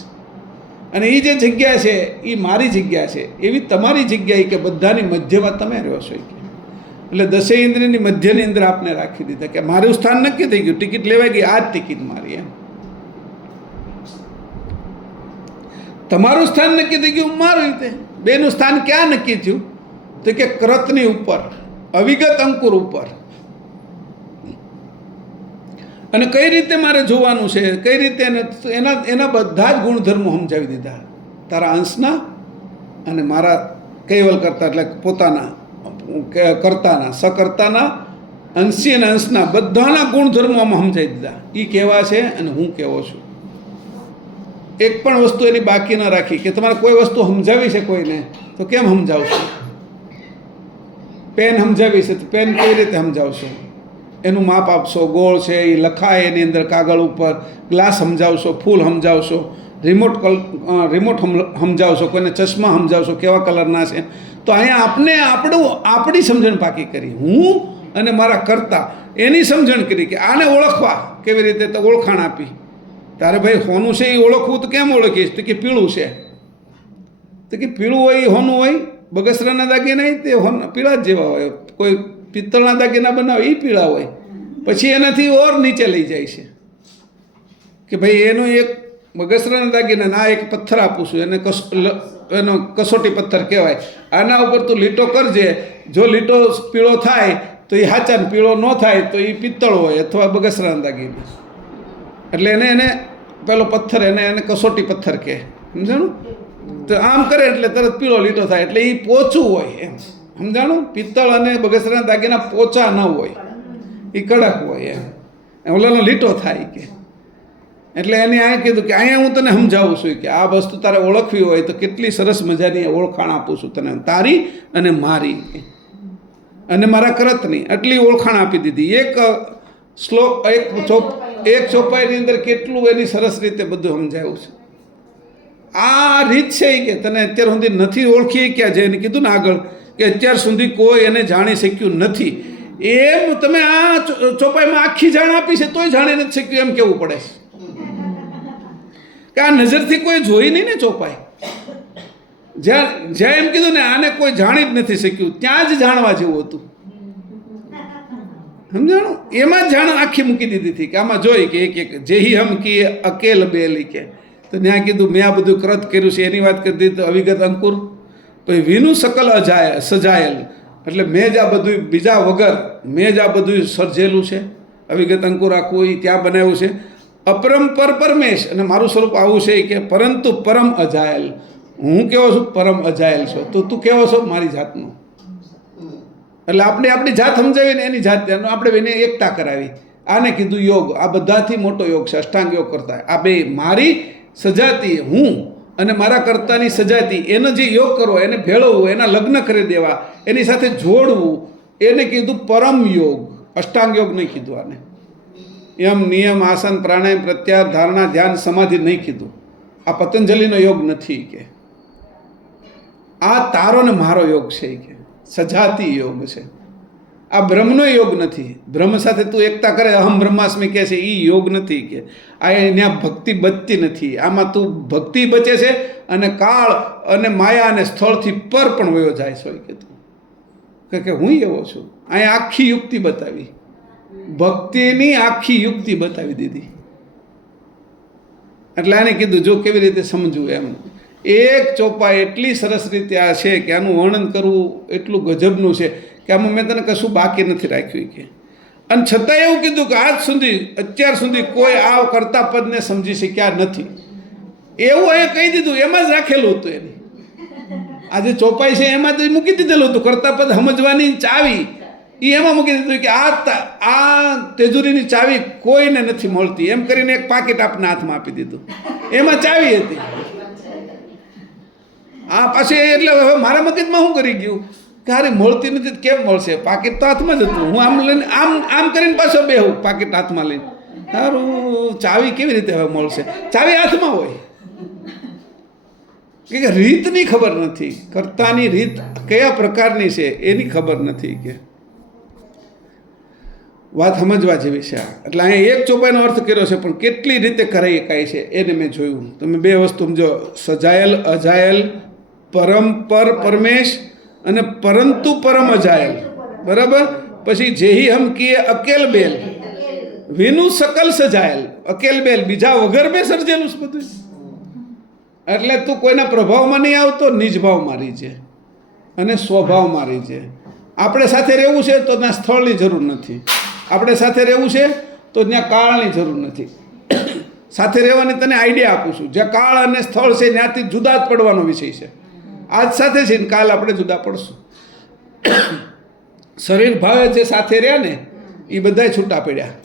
અને એ જે જગ્યા છે એ મારી જગ્યા છે, એવી તમારી જગ્યા કે બધાની મધ્યમાં તમે રહ્યો છો કે. એટલે દસેય ઇન્દ્રિયની મધ્યની અંદર આપને રાખી દીધા કે મારું સ્થાન નક્કી થઈ ગયું, ટિકિટ લેવાઈ ગઈ, આ જ ટિકિટ મારી એમ. તમારું સ્થાન નક્કી થઈ ગયું, મારું રીતે. બેનું સ્થાન ક્યાં નક્કી થયું? તો કે ક્રતની ઉપર, અવિગત અંકુર ઉપર. અને કઈ રીતે મારે જોવાનું છે, કઈ રીતે એના બધા જ ગુણધર્મો સમજાવી દીધા, તારા અંશના અને મારા કૈવલ કરતા એટલે પોતાના કરતાના, સકર્તાના, અંશી અને અંશના બધાના ગુણધર્મોમાં સમજાવી દીધા. એ કેવા છે અને હું કેવો છું. એક પણ વસ્તુ એની બાકી ન રાખી કે તમારે કોઈ વસ્તુ સમજાવી છે કોઈને તો કેમ સમજાવશો? પેન સમજાવી છે તો પેન કઈ રીતે સમજાવશો? એનું માપ આપશો, ગોળ છે એ લખાય એની અંદર કાગળ ઉપર, ગ્લાસ સમજાવશો, ફૂલ સમજાવશો, રિમોટ સમજાવશો, કોઈને ચશ્મા સમજાવશો કેવા કલરના છે. તો અહીંયા આપણી સમજણ પાકી કરી, હું અને મારા કરતા એની સમજણ કરી કે આને ઓળખવા કેવી રીતે, તો ઓળખાણ આપી. તારે ભાઈ હોનું છે એ ઓળખવું તો કેમ ઓળખીશ? તો કે પીળું છે, તો કે પીળું હોય એ હોનું હોય, બગસરાના દાગીના તે પીળા જ જેવા હોય, કોઈ પિત્તળના દાગીના બનાવે એ પીળા હોય. પછી એનાથી ઓર નીચે લઈ જાય છે કે ભાઈ એનું એક બગસરાના દાગીના, આ એક પથ્થર આપું છું, એનો કસોટી પથ્થર કહેવાય, આના ઉપર તું લીટો કરજે, જો લીટો પીળો થાય તો એ હાચાને, પીળો ન થાય તો એ પિત્તળ હોય અથવા બગસરાના દાગીના. એટલે એને પેલો પથ્થર એને કસોટી પથ્થર કહે. સમજાણું? તો આમ કરે એટલે તરત પીળો લીટો થાય, એટલે એ પોચું હોય એમ. સમજાણું? પિત્તળ અને બગસરાના દાગીના પોચા ન હોય, એ કડક હોય એમ. ઓલાનો લીટો થાય કે એટલે એને આ કીધું કે અહીંયા હું તને સમજાવું છું કે આ વસ્તુ તારે ઓળખવી હોય તો કેટલી સરસ મજાની ઓળખાણ આપું છું તને, તારી અને મારી અને મારા કરતની આટલી ઓળખાણ આપી દીધી. એક ચોપાઈની અંદર કેટલું એની સરસ રીતે બધું સમજાયું છે. આ રીત છે કે તને અત્યાર સુધી નથી ઓળખી ક્યાં જઈને કીધું ને આગળ કે અત્યાર સુધી કોઈ એને જાણી શક્યું નથી. એમ તમે આ ચોપાઈમાં આખી જાણ આપી છે તોય જાણી નથી શક્યું એમ કેવું પડે કે આ નજરથી કોઈ જોઈ નહીં ને ચોપાઈ. જ્યાં એમ કીધું ને આને કોઈ જાણી જ નથી શક્યું ત્યાં જ જાણવા જેવું હતું. સમજાણું? એમાં જ જાણ આખી મૂકી દીધી હતી કે આમાં જોઈ કે એક જેહી હમ કી અકેલ બેલી કે તો ત્યાં કીધું મેં આ બધું કૃત કર્યું છે એની વાત કરી દીધી. તો અવિગત અંકુર પછી વિનું સકલ સજાયેલ એટલે મેં જ આ બધું બીજા વગર મેં જ આ બધું સર્જેલું છે. અવિગત અંકુર આખું એ ત્યાં બનાવ્યું છે. અપરંપર પરમેશ અને મારું સ્વરૂપ આવું છે કે પરંતુ પરમ અજાયેલ. હું કેવો છું? પરમ અજાયેલ છો. તો તું કેવો છો? મારી જાતનો. એટલે આપણે આપણી જાત સમજાવીને એની જાત આપણે એને એકતા કરાવી. આને કીધું યોગ. આ બધાથી મોટો યોગ છે અષ્ટાંગ યોગ કરતા. આ બે મારી સજાતી હું અને મારા કર્તાની સજાતી એનો જે યોગ કરવો, એને ભેળવવું, એના લગ્ન કરી દેવા, એની સાથે જોડવું, એને કીધું પરમ યોગ. અષ્ટાંગ યોગ નહીં કીધું આને. યમ નિયમ આસન પ્રાણાયામ પ્રત્યાહાર ધારણા ધ્યાન સમાધિ નહીં કીધું. આ પતંજલિનો યોગ નથી કે આ તારો ને મારો યોગ છે કે સજાતી યોગ છે. આ બ્રહ્મનો યોગ નથી. બ્રહ્મ સાથે તું એકતા કરે અહમ બ્રહ્માસ્મિ કહે છે એ યોગ નથી કે આ ત્યાં ભક્તિ બચતી નથી. આમાં તું ભક્તિ બચે છે અને કાળ અને માયા અને સ્થળથી પર પણ વયો જાય છે કે તું કે હું એવો છું. અહીંયા આખી યુક્તિ બતાવી, ભક્તિની આખી યુક્તિ બતાવી દીધી. એટલે આને કીધું જો કેવી રીતે સમજવું એમ. એક ચોપાઈ એટલી સરસ રીતે આ છે કે આનું વર્ણન કરવું એટલું ગજબનું છે કે આમાં મેં તને કશું બાકી નથી રાખ્યું કે. અને છતાં એવું કીધું કે આજ સુધી અત્યાર સુધી કોઈ આ કર્તા પદને સમજી શક્યા નથી એવું અહીંયા કહી દીધું. એમાં જ રાખેલું હતું એને. આ જે ચોપાઈ છે એમાં તો મૂકી દીધેલું હતું કર્તા પદ સમજવાની ચાવી એ એમાં મૂકી દીધું કે આ તેજુરીની ચાવી કોઈને નથી મળતી એમ કરીને એક પાકીટ આપના હાથમાં આપી દીધું. એમાં ચાવી હતી. આ પાછી એટલે હવે મારા મગજમાં શું કરી ગયું કે હારી મળતી નથી કેમ મળશે? પાકીટ તો હાથમાં જ હતું. હું આમ લઈને આમ કરીને પાછો બેહું પાકીટ હાથમાં લઈને. સારું ચાવી કેવી રીતે હવે મળશે? ચાવી હાથમાં હોય કે રીતની ખબર નથી. કર્તાની રીત કયા પ્રકારની છે એની ખબર નથી કે વાત સમજવા જેવી છે. એટલે અહીંયા એક ચોપાઈનો અર્થ કર્યો છે પણ કેટલી રીતે કરાઈ શકાય છે એને મેં જોયું. તમે બે વસ્તુ સમજો, સજાયેલ અજાયેલ, પરમ પરમેશ અને પરંતુ પરમ અજાયેલ. બરાબર? પછી જેહી હમ કીએ અકેલ બેલ વિનું સકલ સજાયેલ. અકેલ બેલ બીજા વગર બે સર્જેલું છે બધું. એટલે તું કોઈના પ્રભાવમાં નહીં આવતો, નિજ ભાવ મારી છે અને સ્વભાવ મારી છે. આપણે સાથે રહેવું છે તો ત્યાં સ્થળની જરૂર નથી. આપણે સાથે રહેવું છે તો ત્યાં કાળની જરૂર નથી. સાથે રહેવાની તને આઈડિયા આપું છું. જ્યાં કાળ અને સ્થળ છે ત્યાંથી જુદા જ પડવાનો વિષય છે. આજ સાથે છે ને કાલ આપણે જુદા પડશું. શરીર ભાવે જે સાથે રહ્યા ને એ બધા છૂટા પડ્યા.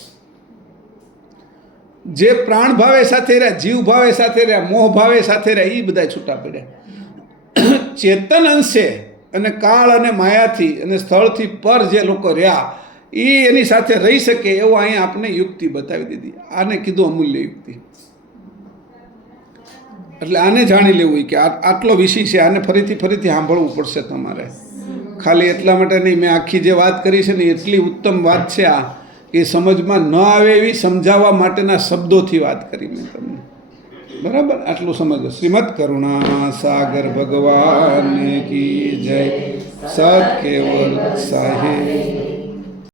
જે પ્રાણ ભાવે સાથે રહ્યા, જીવ ભાવે સાથે રહ્યા, મોહ ભાવે સાથે રહ્યા એ બધા છૂટા પડ્યા. ચેતન અંશે અને કાળ અને માયાથી અને સ્થળથી પર જે લોકો રહ્યા એ એની સાથે રહી શકે એવું અહીંયા આપણે યુક્તિ બતાવી દીધી. આને કીધું અમૂલ્ય યુક્તિ. એટલે આને જાણી લેવું કે આટલો વિષય છે, આને ફરીથી સાંભળવું પડશે તમારે. ખાલી એટલા માટે નહીં, મેં આખી જે વાત કરી છે ને એટલી ઉત્તમ વાત છે આ કે સમજમાં ન આવે એવી સમજાવવા માટેના શબ્દોથી વાત કરી મેં તમને. બરાબર? આટલું સમજો. શ્રીમદ કરુણા સાગર ભગવાન કી જય. સત કેવલ સાહેબ.